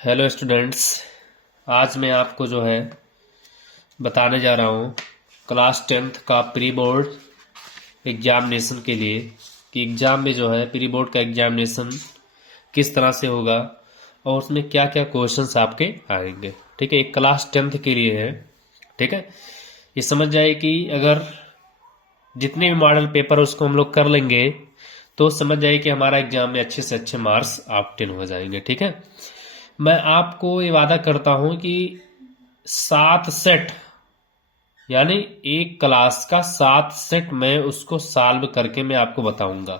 Hello students. आज मैं आपको जो है बताने जा रहा हूँ क्लास 10th का प्री बोर्ड एग्जामिनेशन के लिए कि एग्ज़ाम में जो है प्री बोर्ड का एग्जामिनेशन किस तरह से होगा और उसमें क्या क्या क्वेश्चंस आपके आएंगे। ठीक है, एक क्लास 10th के लिए है। ठीक है, ये समझ जाए कि अगर जितने भी मॉडल पेपर उसको हम लोग कर लेंगे तो समझ जाए कि हमारा एग्जाम में अच्छे से अच्छे मार्क्स ऑब्टेन हो जाएंगे। ठीक है, मैं आपको ये वादा करता हूं कि 7 सेट यानी एक क्लास का 7 सेट मैं उसको सॉल्व करके मैं आपको बताऊंगा।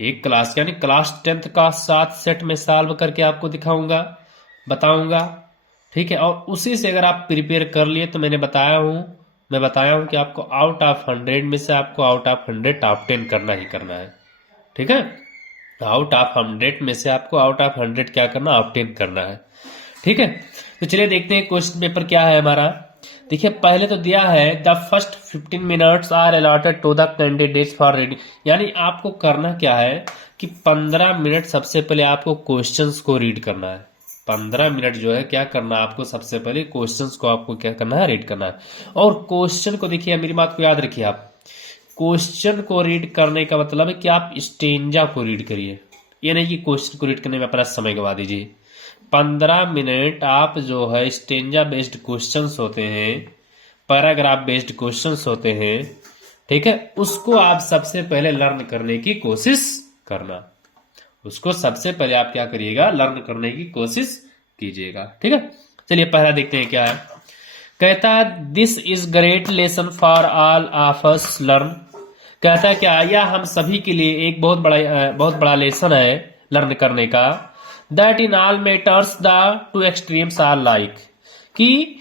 एक क्लास यानी क्लास 10th का 7 सेट में सॉल्व करके आपको दिखाऊंगा, बताऊंगा। ठीक है, और उसी से अगर आप प्रिपेयर कर लिए तो मैं बताया हूं कि आपको आउट ऑफ 100 में से आपको आउट ऑफ 100 ऑब्टेन करना ही करना है। ठीक है, आउट ऑफ 100 में से आपको आउट ऑफ 100 क्या करना, ऑब्टेन करना है। ठीक है, तो चलिए देखते हैं क्वेश्चन पेपर क्या है हमारा। देखिए, पहले तो दिया है the first 15 minutes are allotted to the candidates for reading, यानी आपको करना क्या है कि 15 मिनट सबसे पहले आपको क्वेश्चंस को रीड करना है। 15 मिनट जो है क्या करना है आपको, सबसे पहले क्वेश्चंस को आपको क्या करना है, रीड करना है। और क्वेश्चन को देखिए, मेरी बात को याद रखिए आप, क्वेश्चन को रीड करने का मतलब है कि आप स्टेंजा को रीड करिए, ये नहीं कि क्वेश्चन को रीड करने में अपना समय गवा दीजिए। 15 मिनट आप जो है स्टेंजा बेस्ड क्वेश्चंस होते हैं, पैराग्राफ बेस्ड क्वेश्चंस होते हैं, ठीक है, उसको आप सबसे पहले लर्न करने की कोशिश करना। उसको सबसे पहले आप क्या करिएगा, लर्न करने की कोशिश कीजिएगा। ठीक है, चलिए पहला देखते हैं क्या है। कहता है this is great lesson for all of us learn. कहता है क्या, यह हम सभी के लिए एक बहुत बड़ा लेसन है लर्न करने का। That in all matters the two extremes are like, कि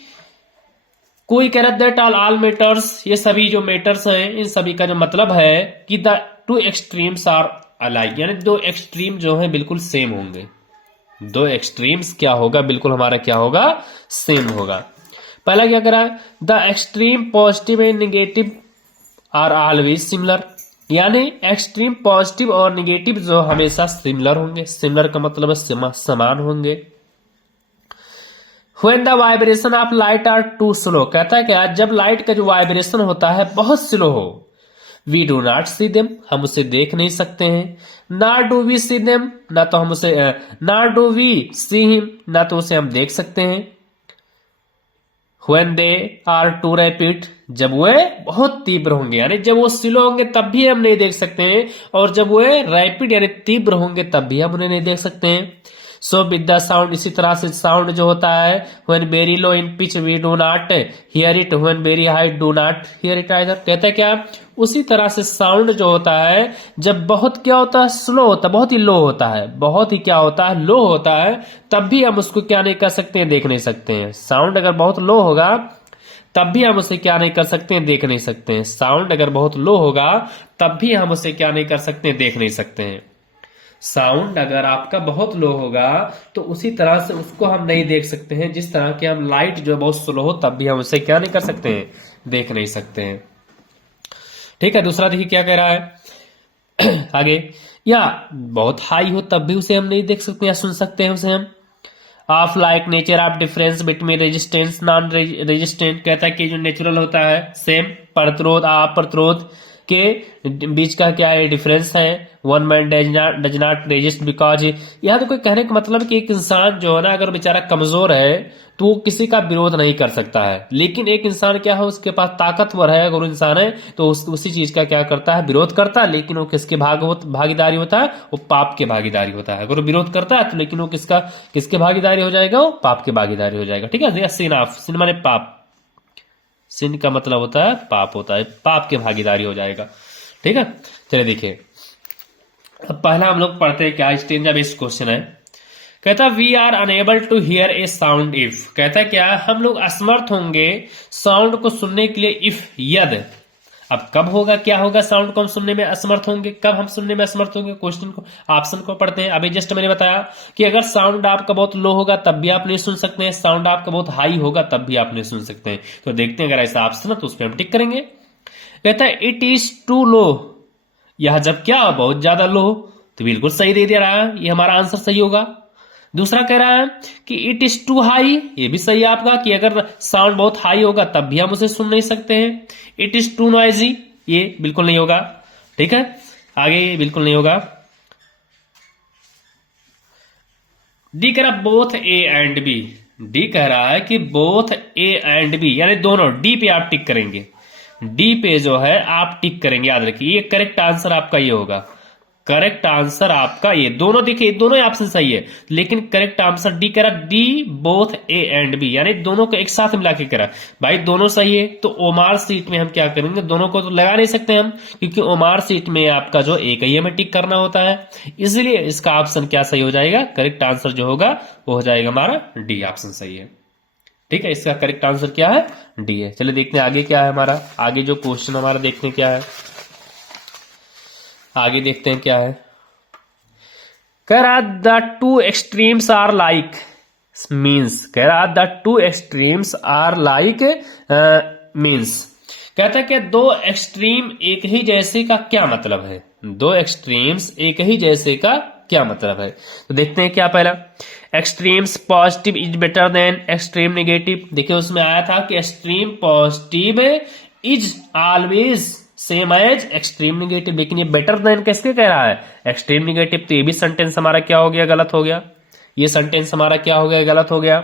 कोई कह रहा है दैट ऑल मैटर्स, ये सभी जो मैटर्स हैं इन सभी का जो मतलब है कि the two extremes are alike, यानी दो एक्सट्रीम जो है बिल्कुल सेम होंगे। दो एक्सट्रीम्स क्या होगा, बिल्कुल हमारा क्या होगा, सेम होगा। पहला क्या करा है, the extreme positive and negative are always similar, यानी एक्सट्रीम पॉजिटिव और निगेटिव जो हमेशा सिमिलर होंगे। सिमिलर का मतलब है समान होंगे। When the vibration of light are too slow, कहता है क्या, जब लाइट का जो वाइब्रेशन होता है बहुत स्लो हो, we do not see them, हम उसे देख नहीं सकते हैं। ना डू वी सी देम, ना तो हम उसे ना डू वी सी हिम, ना तो उसे हम देख सकते हैं। When they are too rapid, जब वे बहुत तीव्र होंगे, यानी जब वो स्लो होंगे तब भी हम नहीं देख सकते हैं, और जब वे रैपिड यानी तीव्र होंगे तब भी हम उन्हें नहीं देख सकते हैं। सो विद द साउंड, इसी तरह से साउंड जो होता है, when very low in pitch we do not hear it, when very high do not hear it either. कहता है क्या, उसी तरह से साउंड जो होता है जब बहुत क्या होता है, स्लो होता है, बहुत ही लो होता है, बहुत ही क्या होता है, लो होता है, तब भी हम उसको क्या नहीं कर सकते हैं, देख नहीं सकते हैं। साउंड अगर बहुत लो होगा तब भी हम उसे क्या नहीं कर सकते हैं, देख नहीं सकते हैं। साउंड अगर बहुत लो होगा तब भी हम उसे क्या नहीं कर सकते हैं, देख नहीं सकते हैं। साउंड अगर आपका बहुत लो होगा तो उसी तरह से उसको हम नहीं देख सकते हैं, जिस तरह की हम लाइट जो बहुत स्लो हो तब भी हम उसे क्या नहीं कर सकते हैं, देख नहीं सकते हैं। ठीक है, दूसरा देखिए क्या कह रहा है आगे, या बहुत हाई हो तब भी उसे हम नहीं देख सकते या सुन सकते हैं उसे हम। Of like nature of difference between resistance non resistant, कहता है कि जो नेचुरल होता है सेम, प्रतिरोध अप्रतिरोध के बीच का क्या है, डिफरेंस है। One man does not resist because, यह तो कोई कहने का मतलब कि एक इंसान जो है ना, अगर बेचारा कमजोर है तो वो किसी का विरोध नहीं कर सकता है, लेकिन एक इंसान क्या है, उसके पास ताकतवर है, अगर इंसान है तो उसी चीज का क्या करता है, विरोध करता है, लेकिन वो किसके भागीदारी होता है, वो पाप के भागीदारी होता है। अगर वो विरोध करता है तो लेकिन वो किसके भागीदारी हो जाएगा, वो पाप के भागीदारी हो जाएगा। ठीक है, सिन ऑफ, सिन माने पाप, सिन का मतलब होता है पाप, होता है पाप के भागीदारी हो जाएगा। ठीक है, चलिए देखिए, अब पहला हम लोग पढ़ते हैं क्या, स्टेंजा बेस्ड क्वेश्चन है। कहता we are unable to hear a sound if, कहता क्या, हम लोग असमर्थ होंगे साउंड को सुनने के लिए इफ, यद। अब कब होगा, क्या होगा, साउंड को हम सुनने में असमर्थ होंगे, कब हम सुनने में असमर्थ होंगे, क्वेश्चन को ऑप्शन को पढ़ते हैं। अभी जस्ट मैंने बताया कि अगर साउंड आपका बहुत लो होगा तब भी आप नहीं सुन सकते हैं, साउंड आपका बहुत हाई होगा तब भी आप नहीं सुन सकते हैं। तो देखते हैं अगर ऐसा ऑप्शन है तो उस पर हम टिक करेंगे। कहता है इट इज टू लो, यह जब क्या बहुत ज्यादा लो, तो बिल्कुल सही दे रहा है, ये हमारा आंसर सही होगा। दूसरा कह रहा है कि इट इज टू हाई, ये भी सही है आपका, कि अगर साउंड बहुत हाई होगा तब भी हम उसे सुन नहीं सकते हैं। इट इज टू नॉइजी, ये बिल्कुल नहीं होगा। ठीक है, आगे बिल्कुल नहीं होगा। डी कह रहा both A and B, D कह रहा है कि बोथ ए एंड बी, यानी दोनों, डी पे आप टिक करेंगे, डी पे जो है आप टिक करेंगे, याद रखिए ये करेक्ट आंसर आपका ये होगा। करेक्ट आंसर आपका ये दोनों, देखिए दोनों ऑप्शन सही है, लेकिन करेक्ट आंसर डी कह रहा, D both A and B, यानी दोनों को एक साथ मिला के करा। भाई दोनों सही है तो ओमार सीट में हम क्या करेंगे, दोनों को तो लगा नहीं सकते हम, क्योंकि ओमार सीट में आपका जो एक ही हमें टिक करना होता है, इसलिए इसका ऑप्शन क्या सही हो जाएगा, करेक्ट आंसर जो होगा वो हो जाएगा हमारा डी ऑप्शन सही है। ठीक है, इसका करेक्ट आंसर क्या है, डी है। चलिए देखते हैं आगे क्या है हमारा, आगे जो क्वेश्चन हमारा देखते हैं क्या है, आगे देखते हैं क्या है। कह रहा the two extremes are like means, कह रहा the two extremes are like means, कहता है कि दो एक्सट्रीम एक ही जैसे का क्या मतलब है, दो एक्सट्रीम्स एक ही जैसे का क्या मतलब है। तो देखते हैं क्या, पहला extremes positive is better than extreme negative. देखिए उसमें आया था कि extreme positive is always same as extreme negative, लेकिन ये बेटर देन कैसे कह रहा है, एक्सट्रीम नेगेटिव, तो ये भी सेंटेंस हमारा क्या हो गया, गलत हो गया, ये सेंटेंस हमारा क्या हो गया, गलत हो गया।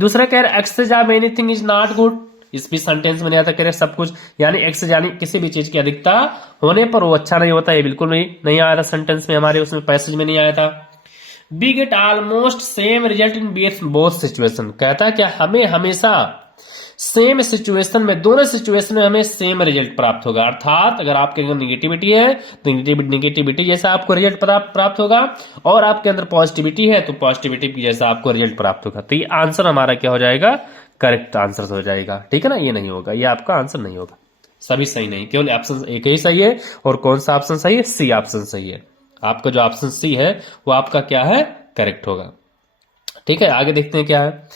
दूसरा कह रहा है excess of anything is not good, इस भी सेंटेंस में नहीं आता, कह रहे सब कुछ यानी एक्सेस यानी किसी भी चीज की अधिकता होने पर वो अच्छा नहीं होता, ये बिल्कुल नहीं आया था सेंटेंस में हमारे, उसमें पैसेज में नहीं आया था। We get almost same result in both situation, कहता है कि हमें हमेशा सेम सिचुएशन में, दोनों सिचुएशन में हमें सेम रिजल्ट प्राप्त होगा, अर्थात अगर आपके अंदर निगेटिविटी है तो निगेटिविटी जैसा आपको रिजल्ट प्राप्त होगा, और आपके अंदर पॉजिटिविटी है तो पॉजिटिविटी जैसा आपको रिजल्ट प्राप्त होगा। तो ये आंसर हमारा क्या हो जाएगा, करेक्ट आंसर हो जाएगा। ठीक है ना, ये नहीं होगा, ये आपका आंसर नहीं होगा, सभी सही नहीं, केवल ऑप्शन एक ही सही है। और कौन सा ऑप्शन सही है, सी ऑप्शन सही है, आपका जो ऑप्शन सी है वो आपका क्या है, करेक्ट होगा। ठीक है, आगे देखते हैं क्या है।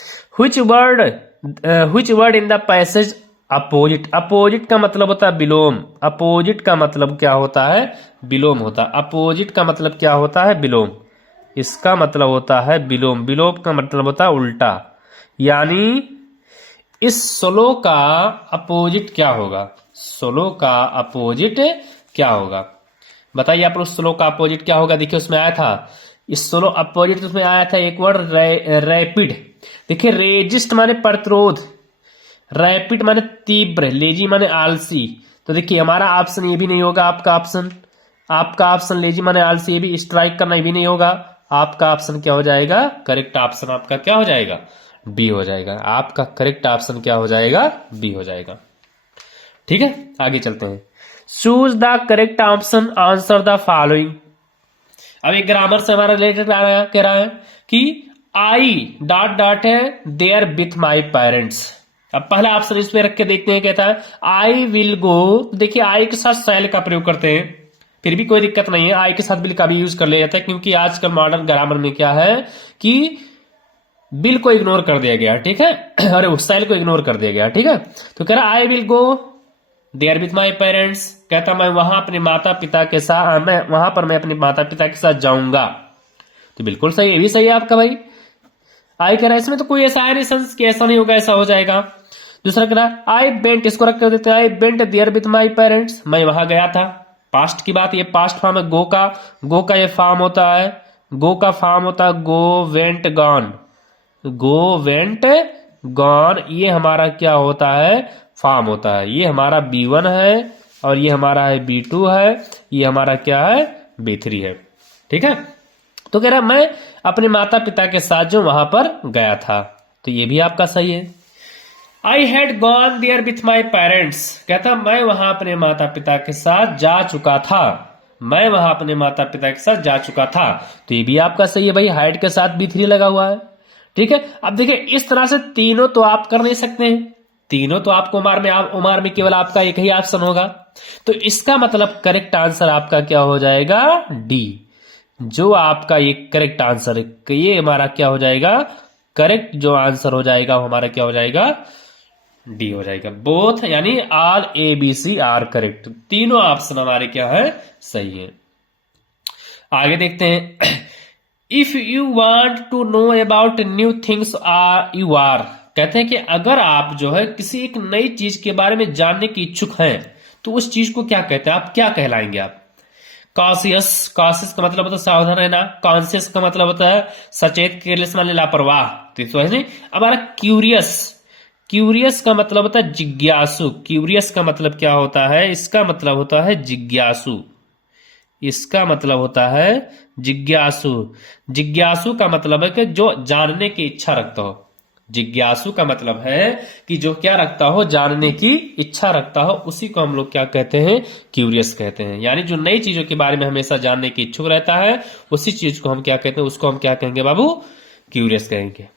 which word in the passage opposite, opposite का मतलब होता है बिलोम, अपोजिट का मतलब क्या होता है, बिलोम होता है, अपोजिट का मतलब क्या होता है, बिलोम, इसका मतलब होता है बिलोम, बिलोम का मतलब होता है उल्टा, यानी इस स्लो का अपोजिट क्या होगा, स्लो का अपोजिट क्या होगा, बताइए आप लोग, स्लो का अपोजिट क्या होगा। देखिए उसमें आया था, इस स्लो अपोजिट उसमें आया था एक वर्ड रैपिड। देखिए रेजिस्ट माने प्रतिरोध, रैपिड माने तीव्र, लेजी माने आलसी, तो देखिए हमारा ऑप्शन ये भी नहीं होगा, आपका ऑप्शन लेजी माने आलसी, ये भी स्ट्राइक करना ये भी नहीं होगा, आपका ऑप्शन क्या हो जाएगा, करेक्ट ऑप्शन आपका क्या हो जाएगा, बी हो जाएगा, आपका करेक्ट ऑप्शन क्या हो जाएगा, बी हो जाएगा। ठीक है, आगे चलते हैं। Choose the correct option, answer the following. अब एक ग्रामर से हमारा रिलेटेड कह रहा है कि आई डॉट डॉट है देयर विथ माई पेरेंट्स। अब पहला ऑप्शन इस पे रख के देखते हैं, कहता है आई विल गो, देखिए आई के साथ शैल का प्रयोग करते हैं, फिर भी कोई दिक्कत नहीं है, आई के साथ विल का भी यूज कर लिया जाता है, क्योंकि आजकल मॉडर्न ग्रामर में क्या है कि विल को इग्नोर कर दिया गया। ठीक है, अरे उस शैल को इग्नोर कर दिया गया। ठीक है, तो कह रहा I will go there with my parents, कहता मैं वहां अपने माता पिता के साथ, मैं वहां पर मैं अपने माता पिता के साथ जाऊंगा, तो बिल्कुल सही, ये भी सही है आपका भाई। आई कह रहा है इसमें तो कोई ऐसा है नहीं सेंस कि ऐसा नहीं होगा, ऐसा हो जाएगा। दूसरा कह रहा है आई बेंट, इसको रख कर देते हैं, I went there with my parents, मैं वहां गया था, पास्ट की बात, ये पास्ट फॉर्म है गो का ये फॉर्म होता है, गो का फॉर्म होता है go went gone, go went gone, ये हमारा क्या होता है, फॉर्म होता है, ये हमारा B1 है और ये हमारा है B2 है, ये हमारा क्या है, B3 है। ठीक है, तो कह रहा मैं अपने माता पिता के साथ जो वहां पर गया था, तो ये भी आपका सही है। I had gone there with my parents, कहता मैं वहां अपने माता पिता के साथ जा चुका था, मैं वहां अपने माता पिता के साथ जा चुका था, तो ये भी आपका सही है भाई, हाइड के साथ B3 लगा हुआ है। ठीक है, अब देखिए इस तरह से तीनों तो आप कर नहीं सकते हैं, तीनों तो आपको उमार में केवल आपका एक ही ऑप्शन होगा, तो इसका मतलब करेक्ट आंसर आपका क्या हो जाएगा, डी, जो आपका ये करेक्ट आंसर है, ये हमारा क्या हो जाएगा, करेक्ट जो आंसर हो जाएगा वो हमारा क्या हो जाएगा, डी हो जाएगा। बोथ यानी ऑल ABC आर करेक्ट, तीनों ऑप्शन हमारे क्या है, सही है। आगे देखते हैं। If you want to know about new things are you are, कहते हैं कि अगर आप जो है किसी एक नई चीज के बारे में जानने की इच्छुक हैं तो उस चीज को क्या कहते हैं, आप क्या कहलाएंगे आप। कॉशियस, कॉशियस का मतलब होता है सावधान रहना। कॉन्शियस का मतलब होता है सचेत, केयरलेस माने लापरवाह, तो है नहीं। हमारा क्यूरियस, क्यूरियस का मतलब होता है जिज्ञासु। क्यूरियस का मतलब क्या होता है, इसका मतलब होता है जिज्ञासु, इसका मतलब होता है जिज्ञासु। जिज्ञासु का मतलब है कि जो जानने की इच्छा रखता हो। जिज्ञासु का मतलब है कि जो क्या रखता हो, जानने की इच्छा रखता हो, उसी को हम लोग क्या कहते हैं, क्यूरियस कहते हैं। यानी जो नई चीजों के बारे में हमेशा जानने की इच्छुक रहता है, उसी चीज को हम क्या कहते हैं, उसको हम क्या कहेंगे बाबू, क्यूरियस कहेंगे।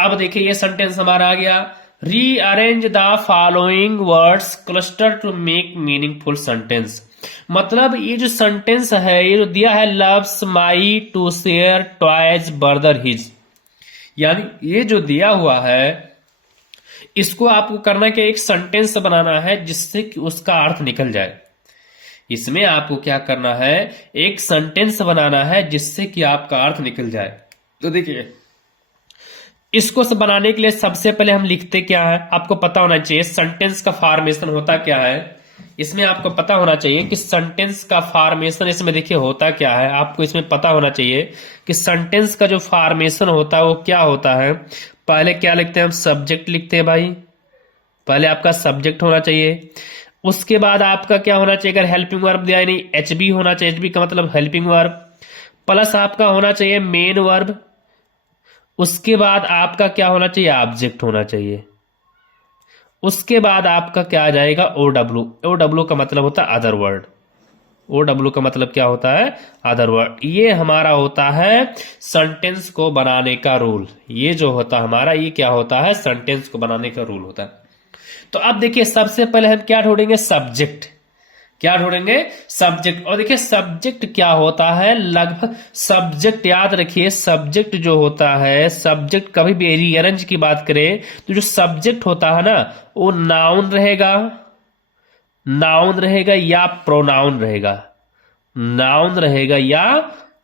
अब देखिए ये सेंटेंस हमारा आ गया, rearrange the following words cluster to make meaningful sentence. मतलब ये जो सेंटेंस है, ये जो दिया है, loves my to share toys brother his, यानी ये जो दिया हुआ है इसको आपको करना क्या, एक सेंटेंस बनाना है जिससे कि उसका अर्थ निकल जाए। इसमें आपको क्या करना है, एक सेंटेंस बनाना है जिससे कि आपका अर्थ निकल जाए। तो देखिए इसको बनाने के लिए सबसे पहले हम लिखते क्या है, आपको पता होना चाहिए सेंटेंस का फॉर्मेशन होता क्या है। इसमें आपको पता होना चाहिए कि सेंटेंस का फॉर्मेशन इसमें देखिए होता क्या है। आपको इसमें पता होना चाहिए कि सेंटेंस का जो फॉर्मेशन होता है वो क्या होता है। पहले क्या लिखते हैं हम, सब्जेक्ट लिखते हैं भाई, पहले आपका सब्जेक्ट होना चाहिए। उसके बाद आपका क्या होना चाहिए, अगर हेल्पिंग वर्ब दिया नहीं, एचबी होना चाहिए। एचबी का मतलब हेल्पिंग वर्ब, प्लस आपका होना चाहिए मेन वर्ब। उसके बाद आपका क्या होना चाहिए, ऑब्जेक्ट होना चाहिए। उसके बाद आपका क्या आ जाएगा, ओडब्ल्यू। ओडब्ल्यू का मतलब होता है अदर वर्ड। ओडब्ल्यू का मतलब क्या होता है, अदर वर्ड। ये हमारा होता है सेंटेंस को बनाने का रूल। ये जो होता है हमारा, ये क्या होता है, सेंटेंस को बनाने का रूल होता है। तो अब देखिए सबसे पहले हम क्या ढूंढेंगे, सब्जेक्ट। क्या ढूंढेंगे, सब्जेक्ट। और देखिए सब्जेक्ट क्या होता है, लगभग सब्जेक्ट याद रखिए, सब्जेक्ट जो होता है, सब्जेक्ट कभी भी रीअरेंज की बात करें तो जो सब्जेक्ट होता है ना, वो नाउन रहेगा, नाउन रहेगा या प्रोनाउन रहेगा, नाउन रहेगा या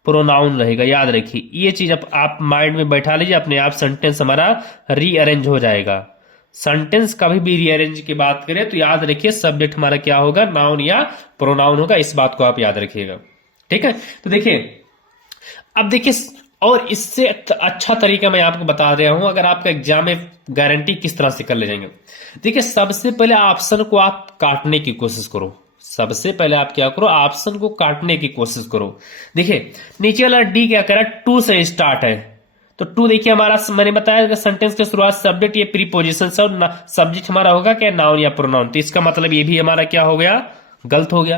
प्रोनाउन रहेगा। याद रखिए ये चीज आप माइंड में बैठा लीजिए, अपने आप सेंटेंस हमारा रीअरेंज हो जाएगा। सेंटेंस कभी भी रीअरेंज की बात करें तो याद रखिए सब्जेक्ट हमारा क्या होगा, नाउन या प्रोनाउन होगा। इस बात को आप याद रखिएगा, ठीक है। तो देखिए अब देखिए, और इससे अच्छा तरीका मैं आपको बता रहा हूं, अगर आपका एग्जाम में गारंटी किस तरह से कर ले जाएंगे। देखिए सबसे पहले ऑप्शन को आप काटने की कोशिश करो। सबसे पहले आप क्या करो, ऑप्शन को काटने की कोशिश करो। देखिए नीचे वाला डी क्या करा, टू से स्टार्ट है, तो टू देखिए हमारा, मैंने बताया सेंटेंस की शुरुआत सब्जेक्ट, ये प्रीपोजिशन, सब सब्जेक्ट हमारा होगा क्या, नाउन या प्रोनाउन। तो इसका मतलब ये भी हमारा क्या हो गया, गलत हो गया।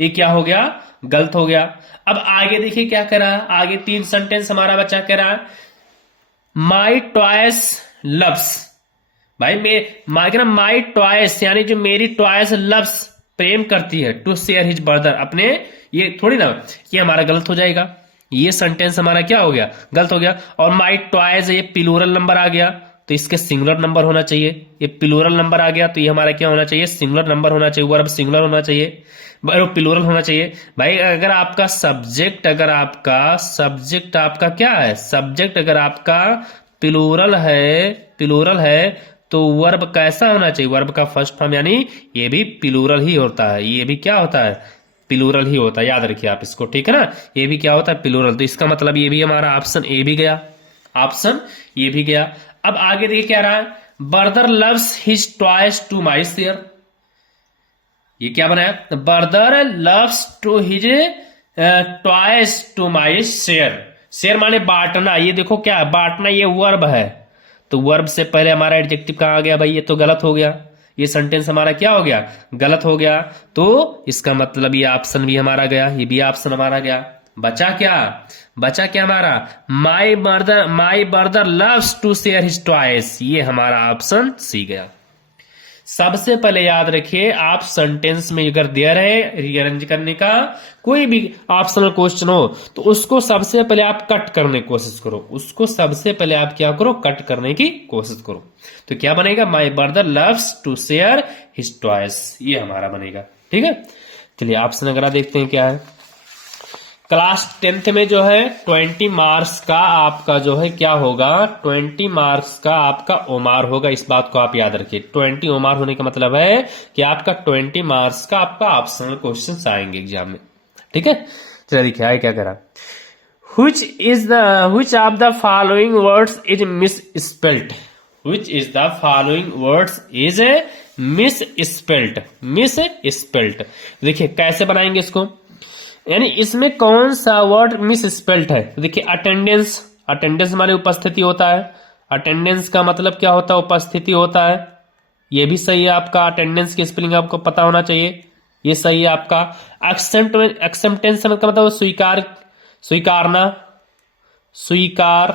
ये क्या हो गया, गलत हो गया। अब आगे देखिए क्या करा, आगे तीन सेंटेंस हमारा बच्चा करा, माई टॉयस लव्स। भाई माई टॉयस यानी जो मेरी टॉयस लव्स, प्रेम करती है, टू शेयर हिज ब्रदर, अपने, ये थोड़ी ना, ये हमारा गलत हो जाएगा। ये सेंटेंस हमारा क्या हो गया, गलत हो गया। और माई टॉयज, ये प्लूरल नंबर आ गया तो इसके सिंगुलर नंबर होना चाहिए। ये प्लूरल नंबर आ गया तो ये हमारा क्या होना चाहिए, सिंगुलर नंबर होना चाहिए, वर्ब सिंगुलर होना चाहिए, प्लूरल होना चाहिए। भाई अगर आपका सब्जेक्ट, अगर आपका सब्जेक्ट आपका क्या है, सब्जेक्ट अगर आपका प्लूरल है, प्लूरल है, तो वर्ब कैसा होना चाहिए, वर्ब का फर्स्ट फॉर्म यानी ये भी प्लूरल ही होता है, ये भी क्या होता है, प्लूरल ही होता है। याद रखिए आप इसको, ठीक है ना, ये भी क्या होता है, प्लूरल। तो इसका मतलब ये भी हमारा ऑप्शन ए भी गया, ऑप्शन ये भी गया। अब आगे देखिए क्या रहा है, brother loves his toys to my share. ये क्या बनाया, brother loves to his toys to my share. Share माने बांटना, ये देखो क्या है, बांटना, ये वर्ब है, तो वर्ब से पहले हमारा एडजेक्टिव कहाँ आ गया भाई, ये तो गलत हो गया। ये सेंटेंस हमारा क्या हो गया, गलत हो गया। तो इसका मतलब ये ऑप्शन भी हमारा गया, ये भी ऑप्शन हमारा गया। बचा क्या, बचा क्या हमारा, my brother loves to share his toys, ये हमारा ऑप्शन सी गया। सबसे पहले याद रखिए, आप सेंटेंस में अगर दे रहे रीअरेंज करने का कोई भी ऑप्शनल क्वेश्चन हो तो उसको सबसे पहले आप कट करने की कोशिश करो, उसको सबसे पहले आप क्या करो, कट करने की कोशिश करो। तो क्या बनेगा, my brother loves to share his toys, ये हमारा बनेगा, ठीक है। चलिए ऑप्शन अगर देखते हैं क्या है, क्लास 10th में जो है 20 मार्क्स का आपका जो है क्या होगा, 20 मार्क्स का आपका ओमार होगा। इस बात को आप याद रखिए। 20 ओमार होने का मतलब है कि आपका 20 मार्क्स का आपका ऑप्शनल क्वेश्चंस आएंगे एग्जाम में। ठीक है, चलिए देखिए आगे क्या करा। which of the following words is misspelled? Which is the following words is misspelled? देखिए कैसे बनाएंगे इसको, यानी इसमें कौन सा वर्ड मिसस्पेल्ड है। देखिए अटेंडेंस माने उपस्थिति होता है। अटेंडेंस का मतलब क्या होता है, उपस्थिति होता है। ये भी सही है आपका, अटेंडेंस की स्पेलिंग आपको पता होना चाहिए, ये सही है आपका। एक्सेप्टेंस का मतलब स्वीकारना, स्वीकार,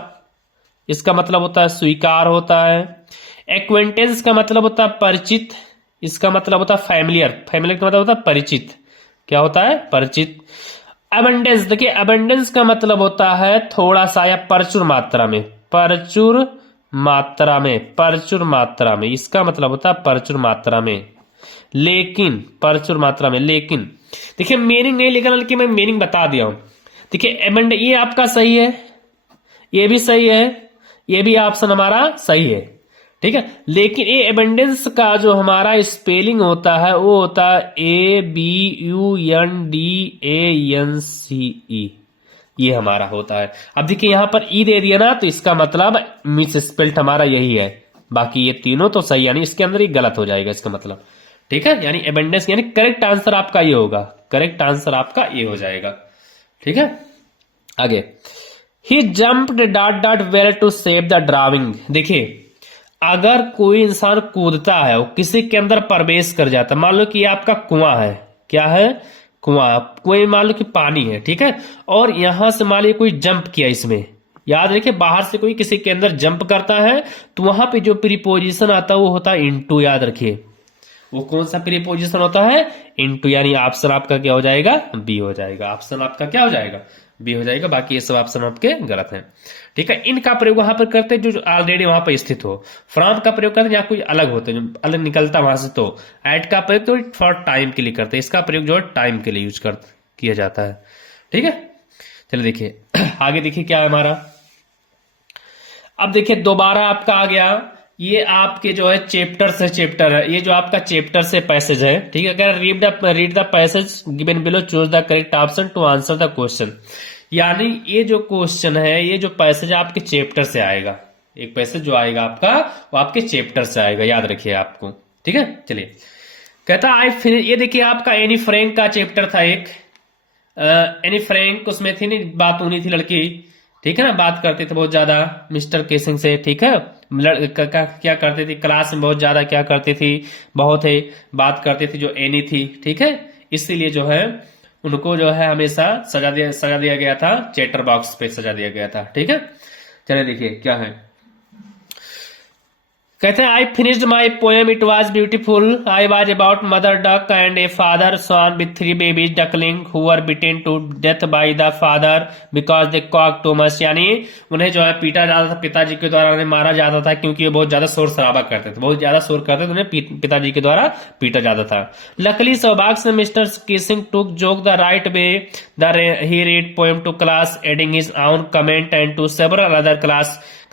इसका मतलब होता है स्वीकार होता है। एक्वेंटेंस का मतलब होता है परिचित, इसका मतलब होता है फैमिलियर का मतलब होता है परिचित, क्या होता है, परिचित। अबंडेंस, देखिए अबंडेंस का मतलब होता है थोड़ा सा या प्रचुर मात्रा में, प्रचुर मात्रा में, इसका मतलब होता है प्रचुर मात्रा में। लेकिन, प्रचुर मात्रा में लेकिन, देखिए मीनिंग नहीं लिखा, बल्कि मैं मीनिंग बता दिया हूं। देखिए एबंड, ये आपका सही है, ये भी सही है, ये भी ऑप्शन हमारा सही है। ठीक है, लेकिन ये एबंडेंस का जो हमारा स्पेलिंग होता है वो होता है ABUNDANCE, ये हमारा होता है। अब देखिए यहां पर ई दे दिया ना, तो इसका मतलब मिस स्पेल्ड हमारा यही है। बाकी ये तीनों तो सही, यानी इसके अंदर ही गलत हो जाएगा इसका मतलब। ठीक है, यानी एबंडेंस, यानी करेक्ट आंसर आपका ये होगा, करेक्ट आंसर आपका ये हो जाएगा। ठीक है, आगे। He jumped well to save the driving. देखिए अगर कोई इंसान कूदता है, वो किसी के अंदर प्रवेश कर जाता है, मान लो कि ये आपका कुआं है, क्या है, कुआं, कोई मान लो कि पानी है, ठीक है, और यहां से मान लो कोई जंप किया इसमें, याद रखिए बाहर से कोई किसी के अंदर जंप करता है तो वहां पे जो प्रीपोजिशन आता है वो होता है इनटू, याद रखिए वो कौन सा प्रीपोजिशन होता है, इनटू, यानी ऑप्शन आपका क्या हो जाएगा, बी हो जाएगा। ऑप्शन आपका क्या हो जाएगा, बी हो जाएगा। बाकी ये सब ऑप्शन आपके गलत हैं। ठीक है, इनका प्रयोग वहां पर करते हैं जो ऑलरेडी वहां पर स्थित हो। फ्रॉम का प्रयोग करते हैं या कोई अलग होते हैं जो अलग निकलता वहां से। तो एट का प्रयोग तो फॉर टाइम के लिए करते हैं, इसका प्रयोग जो है टाइम के लिए यूज किया जाता है। ठीक है, चलिए देखिए आगे देखिए क्या है हमारा। अब देखिए दोबारा आपका आ गया, ये आपके जो है चैप्टर है, ये जो आपका चैप्टर से पैसेज है। ठीक है, अगर read the passage given below, choose the correct option to answer the question. यानी ये जो क्वेश्चन है, ये जो पैसेज आपके चैप्टर से आएगा, एक पैसेज जो आएगा आपका वो आपके चैप्टर से आएगा, याद रखिए आपको। ठीक है, चलिए कहता आई फिनिश, ये देखिए आपका एनी फ्रैंक का चैप्टर था एक, एनी फ्रैंक उसमें थी नहीं, बात होनी थी लड़की, ठीक है ना, बात करते थे बहुत ज्यादा मिस्टर केसिंग से। ठीक है, क्या करती थी क्लास में, बहुत ज्यादा क्या करती थी, बहुत है बात करती थी जो एनी थी। ठीक है, इसीलिए जो है उनको जो है हमेशा सजा दिया गया था, चैटर बॉक्स पे सजा दिया गया था। ठीक है, चलिए देखिए क्या है, कहते हैं I finished my poem, it was beautiful, I was about mother duck and a father son with 3 babies duckling who were bitten to death by the father because they quack too much. यानी उन्हें जो है पीटा जाता था, पिताजी के द्वारा उन्हें मारा जाता था क्योंकि ये बहुत ज्यादा शोर शराबा करते थे, बहुत ज्यादा शोर करते थे, उन्हें पिताजी के द्वारा पीटा जाता था। लकली सौभाग्य से mister Keesing took joke the right way, he read poem to class adding his own comment and to several other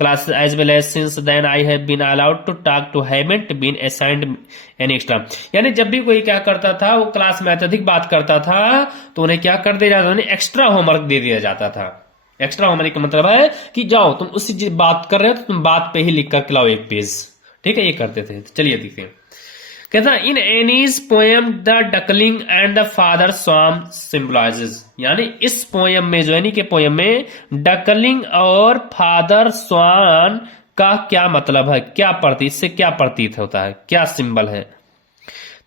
classes as well as since then I have been allowed to talk to haven't been assigned any extra। यानी जब भी कोई क्या करता था, वो class में अत्यधिक बात करता था तो उन्हें क्या कर दिया जाता, उन्हें एक्स्ट्रा होमवर्क दे दिया जाता था। एक्स्ट्रा होमवर्क का मतलब है कि जाओ तुम उसी बात कर रहे हो तो तुम बात पे ही लिख कर लाओ एक पेज। ठीक है, ये करते थे। चलिए देखते हैं, कहता in Annie's poem the duckling and the father swan symbolizes. यानी इस पोएम में जो यानी के पोएम में डकलिंग और फादर स्वान का क्या मतलब है, क्या प्रतीत, इससे क्या प्रतीत होता है, क्या सिंबल है।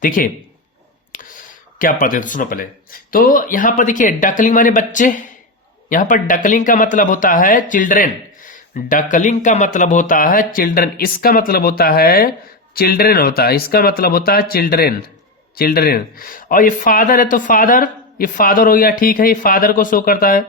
देखिए क्या प्रतीत, सुनो पहले तो यहां पर देखिए डकलिंग माने बच्चे, यहां पर डकलिंग का मतलब होता है चिल्ड्रेन, डकलिंग का मतलब होता है चिल्ड्रन, इसका मतलब होता है चिल्ड्रेन होता है, इसका मतलब होता है चिल्ड्रेन। और ये फादर है तो फादर, ये फादर हो गया। ठीक है, ये फादर को शो करता है।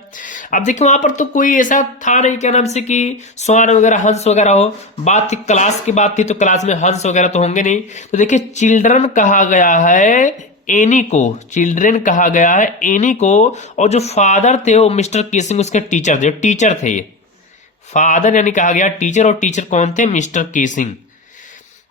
अब देखिए वहां पर तो कोई ऐसा था नहीं क्या नाम से कि स्वान वगैरह हंस वगैरह हो, बात थी क्लास की बात थी तो क्लास में हंस वगैरह तो होंगे नहीं। तो देखिए चिल्ड्रन कहा गया है एनी को चिल्ड्रेन कहा गया है, एनी को। और जो फादर थे वो मिस्टर कीसिंग उसके टीचर थे, टीचर थे। फादर यानी कहा गया टीचर, और टीचर कौन थे? मिस्टर कीसिंग।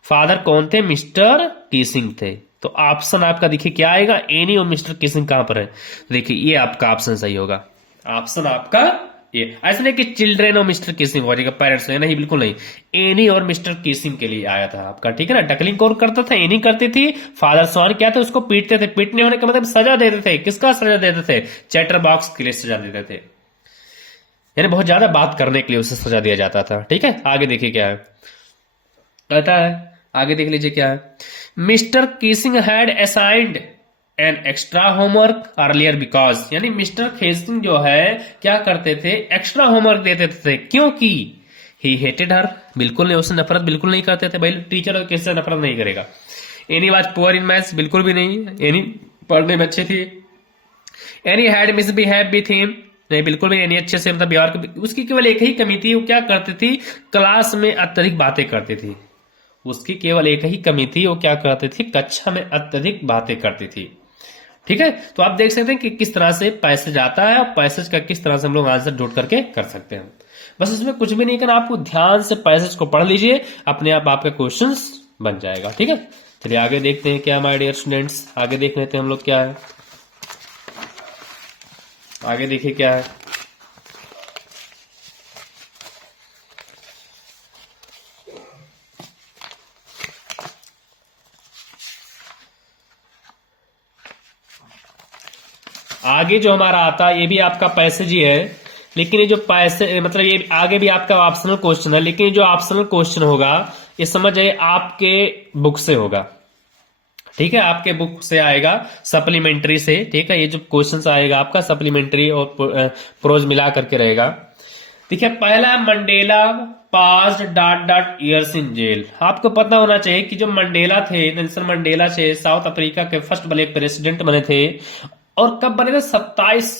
फादर कौन थे? मिस्टर कीसिंग थे। तो ऑप्शन आपका देखिए क्या आएगा? एनी और मिस्टर कीसिंग कहां पर है? देखिए ये आपका ऑप्शन सही होगा। ऑप्शन आपका ये, ऐसा नहीं कि चिल्ड्रेन और मिस्टर कीसिंग हो जाएगा, पेरेंट्स नहीं, बिल्कुल नहीं। एनी और मिस्टर कीसिंग के लिए आया था आपका, ठीक है ना। डकलिंग कौन करता था? एनी करती थी। फादर स्वान क्या थे? उसको पीटते थे। पीटने होने का मतलब सजा देते थे। किसका सजा देते थे? चैटर बॉक्स के लिए सजा देते थे, यानी बहुत ज्यादा बात करने के लिए उसे सजा दिया जाता था, ठीक है। आगे देखिए क्या है, कहता है, आगे देख लीजिए क्या है। Mr Keesing had assigned an extra homework earlier because, यानी मिस्टर कीसिंग जो है क्या करते थे? एक्स्ट्रा होमवर्क देते थे, क्योंकि ही हेटेड हर, बिल्कुल नहीं, उससे नफरत बिल्कुल नहीं करते थे। भाई टीचर और किससे नफरत नहीं करेगा। Any was poor in maths, बिल्कुल भी नहीं, एनी पढ़ने में अच्छी थी। Any had misbehave with him, नहीं बिल्कुल भी एनी अच्छे से मतलब व्यवहार, उसकी केवल एक ही कमी थी, वो क्या करती थी? क्लास में अत्यधिक बातें करती थी। उसकी केवल एक ही कमी थी, वो क्या करती थी? कक्षा में अत्यधिक बातें करती थी, ठीक है। तो आप देख सकते हैं कि किस तरह से पैसेज आता है, और पैसेज का किस तरह से हम लोग आंसर जोड़ करके कर सकते हैं। बस इसमें कुछ भी नहीं करना, आपको ध्यान से पैसेज को पढ़ लीजिए, अपने आप आपका क्वेश्चंस बन जाएगा, ठीक है। चलिए आगे देखते हैं क्या माय डियर स्टूडेंट्स, आगे देख लेते हैं हम लोग क्या है। आगे देखिए क्या है। आगे जो हमारा आता है ये भी आपका पैसेज ही है, लेकिन ये जो पैसे मतलब ये आगे भी आपका ऑप्शनल क्वेश्चन है, लेकिन जो ऑप्शनल क्वेश्चन होगा ये समझ जाइए आपके बुक से होगा, ठीक है। आपके बुक से आएगा, सप्लीमेंट्री से, ठीक है। ये जो क्वेश्चन आएगा आपका सप्लीमेंट्री और प्रोज मिला करके रहेगा। देखिए पहला, Mandela passed dot dot years in jail. आपको पता होना चाहिए कि जो मंडेला थे, नेल्सन मंडेला थे, साउथ अफ्रीका के फर्स्ट ब्लैक प्रेसिडेंट बने थे, और कब बने थे? 27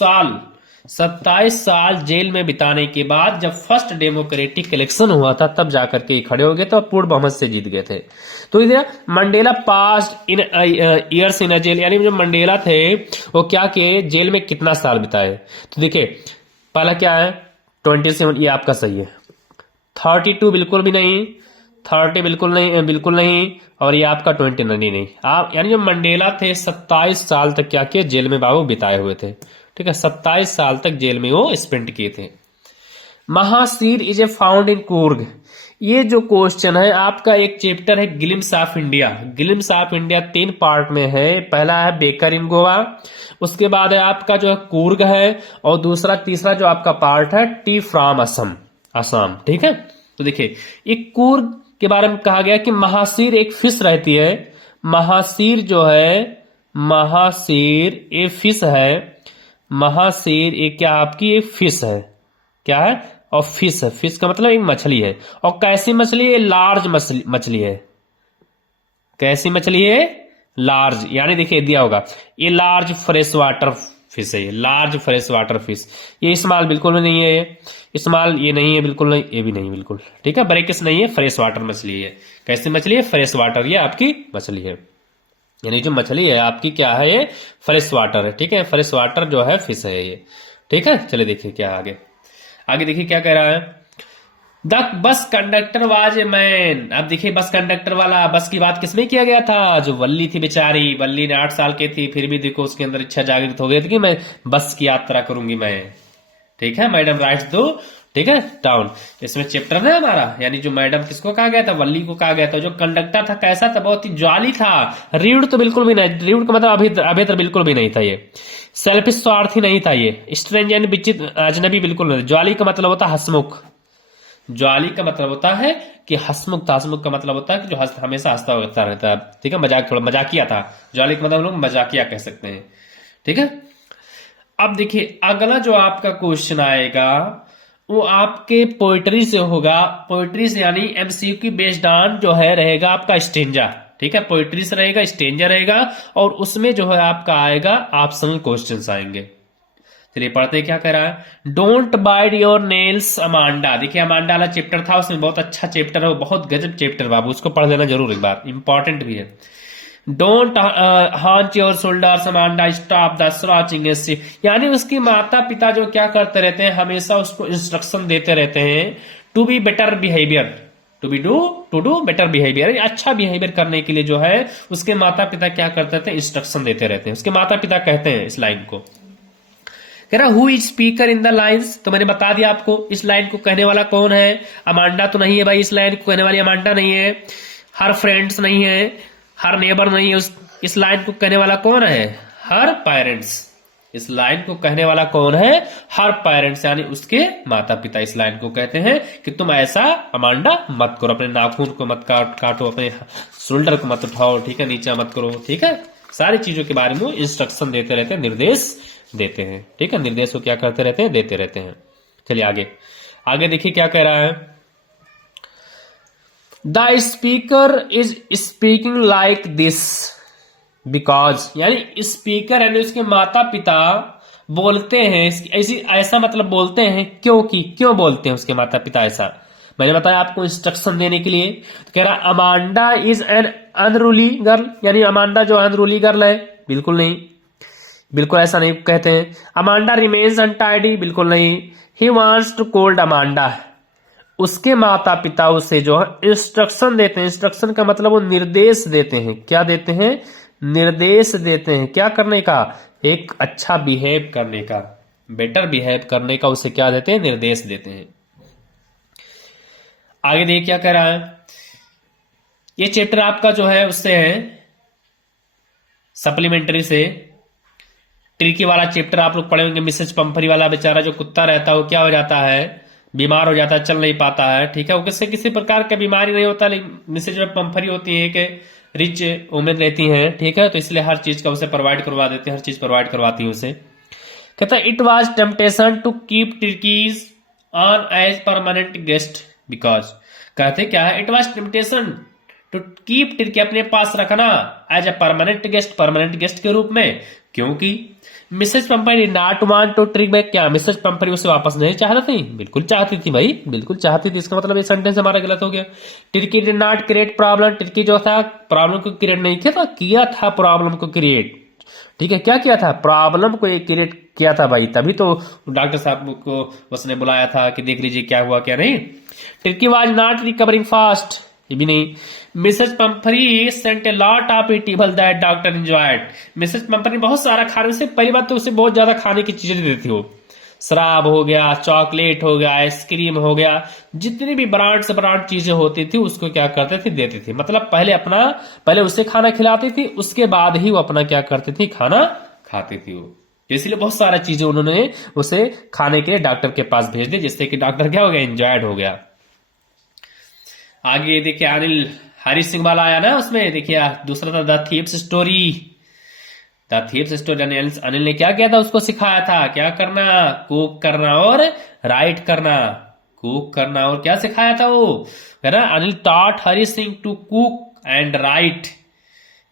साल जेल में बिताने के बाद जब फर्स्ट डेमोक्रेटिक इलेक्शन हुआ था तब जाकर के खड़े हो गए थे और पूर्ण बहुमत से जीत गए थे। तो इधर Mandela passed in years in jail, यानी जो मंडेला थे वो क्या किए? जेल में कितना साल बिताए? तो देखिए पहला क्या है? 27, ये आपका सही है। 32 बिल्कुल भी नहीं, 30 बिल्कुल नहीं, और ये आपका 29 नहीं। आप यानी जो मंडेला थे 27 साल तक क्या किए? जेल में बाबू बिताए हुए थे, ठीक है। 27 साल तक जेल में वो स्पेंड किए थे। Mahseer is a found in Coorg, ये जो क्वेश्चन है आपका एक चैप्टर है glimpse of India. Glimpse of India 3 part में है। पहला है बेकर इन गोवा, उसके बाद है आपका जो है कूर्ग है, और दूसरा तीसरा जो आपका पार्ट है टी फ्रॉम असम, ठीक है। तो देखिए एक कूर्ग के बारे में कहा गया कि महासीर एक फिश रहती है। महासीर जो है, महासीर एक फिश है। महासीर एक क्या आपकी एक फिश है, क्या है? और फिश है, फिश का मतलब एक मछली है। और कैसी मछली है? लार्ज मछली है। कैसी मछली है? लार्ज, यानी देखिए दिया होगा ये लार्ज फ्रेश वाटर फिश है, ये लार्ज फ्रेश वाटर फिश। ये स्मॉल बिल्कुल भी नहीं है, ये स्मॉल ये नहीं है, बिल्कुल नहीं, ये भी नहीं बिल्कुल, ठीक है। ब्रैकेट्स नहीं है, फ्रेश वाटर मछली है। कैसी मछली है? फ्रेश वाटर, ये आपकी मछली है। यानी जो मछली है आपकी क्या है? ये फ्रेश वाटर है, ठीक है। फ्रेश वाटर जो है फिश है ये, ठीक है। चलिए देखिए क्या आगे, आगे देखिए क्या कह रहा है। The bus conductor was a man. अब देखिए बस कंडक्टर वाला, बस की बात किसमें किया गया था? जो वल्ली थी बेचारी, वल्ली ने 8 साल की थी, फिर भी देखो उसके अंदर इच्छा जागृत हो गई थी कि मैं बस की यात्रा करूंगी मैं, ठीक है। मैडम राइट्स दो, ठीक है, डाउन। इसमें चैप्टर है हमारा, यानी जो मैडम किसको कहा गया था? वल्ली को कहा गया था। जो कंडक्टर था कैसा था? बहुत ही ज्वाली था। रीड तो बिल्कुल भी नहीं, रीड का मतलब अभेद्र बिल्कुल भी नहीं था ये। सेल्फिश स्वार्थी नहीं था ये। स्ट्रेंज यानी विचित्र अजनबी बिल्कुल नहीं। ज्वाली का मतलब होता है हंसमुख। ज्वाली का मतलब होता है कि हंसमुख था। हंसमुख का मतलब होता है कि जो हमेशा हंसता रहता है, ठीक है। मजाक, थोड़ा मजाकिया था। ज्वाली का मतलब लोग मजाकिया कह सकते हैं, ठीक है। अब देखिए अगला जो आपका क्वेश्चन आएगा वो आपके पोइट्री से होगा। पोइट्री से यानी एमसीक्यू बेस्ड ऑन जो है रहेगा आपका स्टेंजा, ठीक है। पोइट्री से रहेगा, स्टेंजा रहेगा, और उसमें जो है आपका आएगा ऑप्शनल क्वेश्चंस आएंगे। चलिए पढ़ते क्या कह रहा है। Don't bite your nails Amanda. देखिए अमांडा वाला चैप्टर था, उसमें बहुत अच्छा चैप्टर है, वो बहुत गजब चैप्टर बाबू, उसको पढ़ लेना जरूर एक बार, इंपॉर्टेंट भी है। Don't hunch your shoulders Amanda, stop the slouching. यानी उसकी माता पिता जो क्या करते रहते हैं, हमेशा उसको इंस्ट्रक्शन देते रहते हैं to be better behaviour, to do better behaviour, अच्छा बिहेवियर करने के लिए जो है उसके माता पिता क्या करते थे, इंस्ट्रक्शन देते रहते हैं। उसके माता पिता कहते हैं इस लाइन को, कह रहा who is speaker in the lines, तो मैंने बता दिया आपको इस लाइन को कहने वाला कौन है, अमांडा तो नहीं है भाई, इस लाइन को कहने वाली अमांडा नहीं है, हर फ्रेंड्स नहीं है, हर नेबर नहीं है, इस लाइन को कहने वाला कौन है, हर पेरेंट्स। इस लाइन को कहने वाला कौन है, हर पेरेंट्स, यानी उसके माता पिता इस लाइन को कहते हैं कि तुम ऐसा अमांडा मत करो, अपने नाखून को मत काटो, अपने शोल्डर को मत उठाओ, ठीक है, नीचे मत करो, ठीक है, सारी चीजों के बारे में इंस्ट्रक्शन देते रहते हैं, निर्देश देते हैं, ठीक है, निर्देश को क्या करते रहते हैं, देते रहते हैं। चलिए आगे आगे देखिए क्या कह रहा है, the speaker is speaking like this because, यानी स्पीकर यानी उसके माता पिता बोलते हैं ऐसा मतलब बोलते हैं क्योंकि, क्यों बोलते हैं उसके माता पिता ऐसा, मैंने बताया आपको इंस्ट्रक्शन देने के लिए। तो कह रहा Amanda is an unruly girl, यानी अमांडा जो अनरूली गर्ल है, बिल्कुल नहीं, बिल्कुल ऐसा नहीं कहते हैं। अमांडा रिमेन्स अनटाइडी, बिल्कुल नहीं। He wants to cold Amanda, उसके माता पिता उसे जो है इंस्ट्रक्शन देते हैं, इंस्ट्रक्शन का मतलब वो निर्देश देते हैं, क्या देते हैं, निर्देश देते हैं, क्या करने का, एक अच्छा बिहेव करने का, बेटर बिहेव करने का उसे क्या देते हैं, निर्देश देते हैं। आगे देखिए क्या कह रहा है, ये चैप्टर आपका जो है उससे है सप्लीमेंट्री से, ट्रिकी वाला चैप्टर आप लोग पढ़े होंगे, मिसेज पंफरी वाला बेचारा जो कुत्ता रहता है वो क्या हो जाता है, बीमार हो जाता है, चल नहीं पाता है, ठीक है, वो किसी प्रकार का बीमारी नहीं होता, लेकिन मिसेज पंफरी होती है कि रिच वुमेन रहती हैं, ठीक है, तो इसलिए हर चीज का उसे प्रोवाइड करवा देते हैं, हर चीज प्रोवाइड करवाती है उसे। कहता है it was temptation to keep turkeys on as permanent guest because, कहते क्या है, it was temptation to keep turkey, अपने पास रखना, एज ए परमानेंट गेस्ट के रूप में, क्योंकि Mrs Pomfrey not want to trick back, क्या मिसेज पंपरी उसे वापस नहीं चाहती थी, बिल्कुल चाहती थी भाई, बिल्कुल चाहती थी, इसका मतलब ये सेंटेंस हमारा गलत हो गया। Turkey did not create problem, Turkey जो था प्रॉब्लम को क्रिएट नहीं किया था प्रॉब्लम को क्रिएट, ठीक है, क्या किया था, प्रॉब्लम को क्रिएट किया था भाई, तभी तो डॉक्टर साहब को उसने बुलाया था कि देख लीजिए क्या हुआ क्या नहीं। Turkey was not recovering fast, ये भी नहीं। Mrs Pomfrey sent a lot of edible that doctor enjoyed, Mrs Pomfrey बहुत सारा खाने से, पहली बात तो उसे बहुत ज्यादा खाने की चीजें देती हो, शराब हो गया, चॉकलेट हो गया, आइसक्रीम हो गया, जितनी भी ब्रांड चीजें होती थी उसको क्या करते थे, देती थी, मतलब पहले उसे खाना खिलाती थी, उसके बाद ही वो अपना क्या करती थी, खाना खाती थी वो, इसलिए बहुत सारा चीजें उन्होंने उसे खाने के लिए डॉक्टर के पास भेज दी, जिससे कि डॉक्टर क्या हो गया, एंजॉयड हो गया। आगे देखिए अनिल हरी सिंह वाला आया ना, उसमें देखिए दूसरा था द थीव्स स्टोरी, अनिल ने क्या किया था, उसको सिखाया था क्या करना, कुक करना और राइट करना, कुक करना और क्या सिखाया था वो, है ना, Anil taught Hari Singh to cook and write,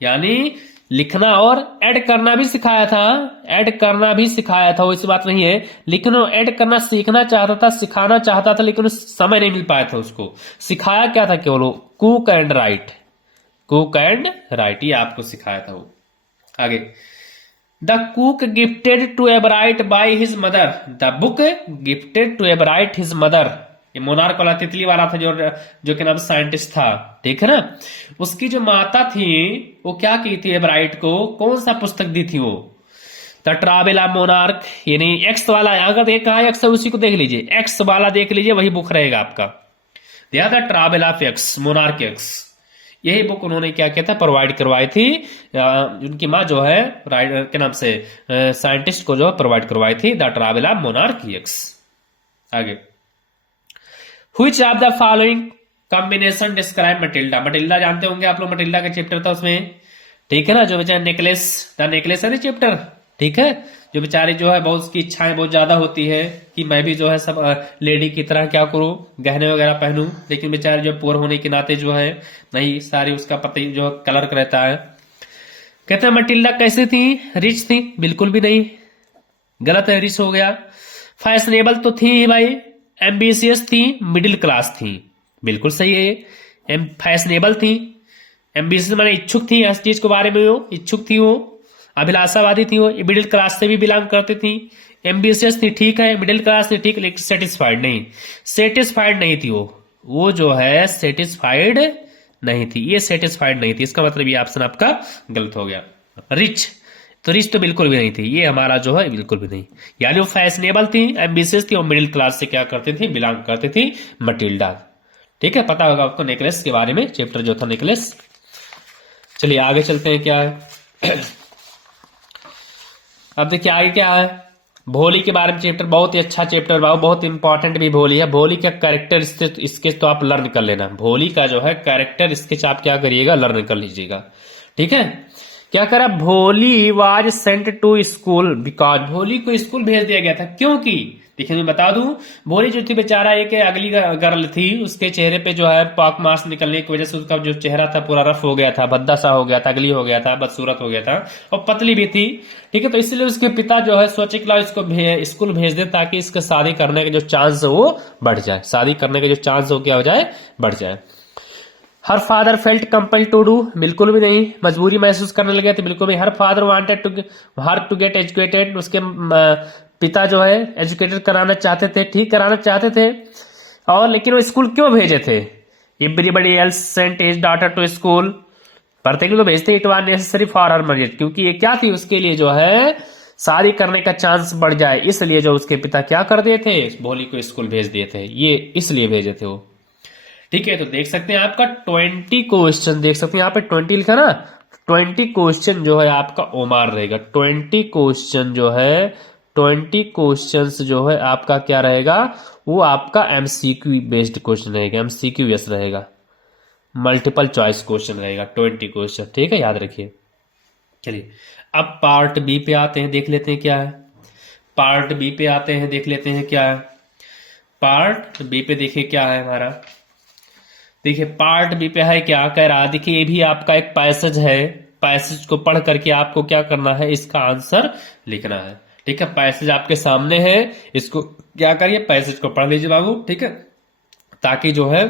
यानी लिखना और ऐड करना भी सिखाया था, वो इस बात नहीं है, लेकिन वो ऐड करना सीखना चाहता था, सिखाना चाहता था, लेकिन समय नहीं मिल पाया था उसको, सिखाया क्या था, केवल कुक एंड राइट, ये आपको सिखाया था वो। आगे the cook gifted to a bright by his mother, the book gifted to a bright his mother, ये मोनार्क वाला तितली वाला था जो कि नाम साइंटिस्ट था, ठीक है ना, उसकी जो माता थी वो क्या की थी, ब्राइट को कौन सा पुस्तक दी थी वो, द ट्रैवल ऑफ मोनार्क, यानी एक्स वाला अगर एक कहा एक्स है उसी को देख लीजिए, एक्स वाला देख लीजिए, वही बुक रहेगा आपका, दिया था travel of x, monarch x, यही बुक उन्होंने क्या किया था, प्रोवाइड करवाई थी, उनकी माँ जो है राइटर के नाम से साइंटिस्ट को जो प्रोवाइड करवाई थी, the travel of monarch x. आगे Which of the following combination describe Matilda, Matilda जानते होंगे आप लोग, मटिल्डा का चैप्टर था उसमें, ठीक है ना, जो बेचारा नेकलेस है ना चैप्टर, ठीक है, जो बेचारी जो है बहुत उसकी इच्छाएं बहुत ज्यादा होती है कि मैं भी जो है सब लेडी की तरह क्या करूं, गहने वगैरह पहनूं, लेकिन बेचारी जो पुअर होने के नाते जो है नहीं, सारी उसका पति जो क्लर्क रहता है। कहते हैं मटिल्डा कैसे थी, रिच थी, बिल्कुल भी नहीं, गलत है, रिच हो गया। फैशनेबल तो थी ही भाई, एम्बिशियस थी, मिडिल क्लास थी, बिल्कुल सही है, फैशनेबल थी, एम्बिशियस माने इच्छुक थी, इस चीज के बारे में वो इच्छुक थी, वो अभिलाषावादी थी, वो मिडिल क्लास से भी बिलोंग करती थी। एम्बिशियस थी, ठीक है, मिडिल क्लास थी, ठीक, लेकिन सेटिस्फाइड नहीं, सेटिस्फाइड नहीं थी वो जो है सेटिस्फाइड नहीं थी, ये सेटिस्फाइड नहीं थी, इसका मतलब ये ऑप्शन आपका गलत हो गया। रिच, तो रिच तो बिल्कुल भी नहीं थी, ये हमारा जो है बिल्कुल भी नहीं। यानी वो फैशनेबल थी, एम्बिशियस थी और मिडिल क्लास से क्या करती थी, बिलोंग करती थी, मटिल्डा। ठीक है, पता होगा आपको नेकलेस के बारे में, चैप्टर जो था नेकलेस। चलिए आगे चलते हैं, क्या है अब देखिए आगे क्या है, भोली के बारे में चैप्टर, बहुत ही अच्छा चैप्टर, बहुत इंपॉर्टेंट भी भोली है। भोली का कैरेक्टर स्केच तो आप लर्न कर लेना, भोली का जो है कैरेक्टर स्केच आप क्या करिएगा, लर्न कर लीजिएगा। ठीक है, क्या करा, Bholi was sent to school because, Bholi को स्कूल भेज दिया गया था, क्योंकि देखिए मैं बता दूं, भोली जो थी बेचारा एक अगली गर्ल थी, उसके चेहरे पे जो है पॉक मार्क्स निकलने की वजह से उसका जो चेहरा था पूरा रफ हो गया था, भद्दा सा हो गया था, अगली हो गया था, बदसूरत हो गया था और पतली भी थी। ठीक है, तो इसलिए उसके पिता जो है सोचे कि इसको स्कूल भेज दे ताकि इसका शादी करने के जो चांस है वो बढ़ जाए, शादी करने के जो चांस हो क्या हो जाए, बढ़ जाए। Her father felt compel to do, बिल्कुल भी नहीं, मजबूरी महसूस करने लगे थे, बिल्कुल भी। Her father wanted to get educated, उसके पिता जो है एजुकेटेड कराना चाहते थे, ठीक कराना चाहते थे, और लेकिन वो स्कूल क्यों भेजे थे, everybody else sent his daughter to school, प्रत्येक को भेजते, it was necessary for her marriage, क्योंकि ये क्या थी, उसके लिए जो है शादी करने का चांस बढ़ जाए, इसलिए जो उसके पिता क्या कर दिए थे, भोली को स्कूल भेज दिए थे, ये इसलिए भेजे थे वो। ठीक है, तो देख सकते हैं आपका 20 क्वेश्चन, देख सकते हैं यहाँ पे 20 लिखा ना, 20 क्वेश्चन जो है आपका ओमार रहेगा, 20 क्वेश्चन जो है, 20 क्वेश्चंस जो है आपका क्या रहेगा, वो आपका एमसीक्यू बेस्ड क्वेश्चन रहेगा, एमसीक्यू यस रहेगा, मल्टीपल चॉइस क्वेश्चन रहेगा 20 क्वेश्चन। ठीक है, याद रखिए। चलिए अब पार्ट बी पे आते हैं, देख लेते हैं क्या है, पार्ट बी पे आते हैं, देख लेते हैं क्या है, पार्ट बी पे देखिए क्या है हमारा, देखिए पार्ट बी पे है, क्या कह रहा है, देखिए ये भी आपका एक पैसेज है, पैसेज को पढ़ करके आपको क्या करना है, इसका आंसर लिखना है। ठीक है, पैसेज आपके सामने है, इसको क्या करिए, पैसेज को पढ़ लीजिए बाबू। ठीक है, ताकि जो है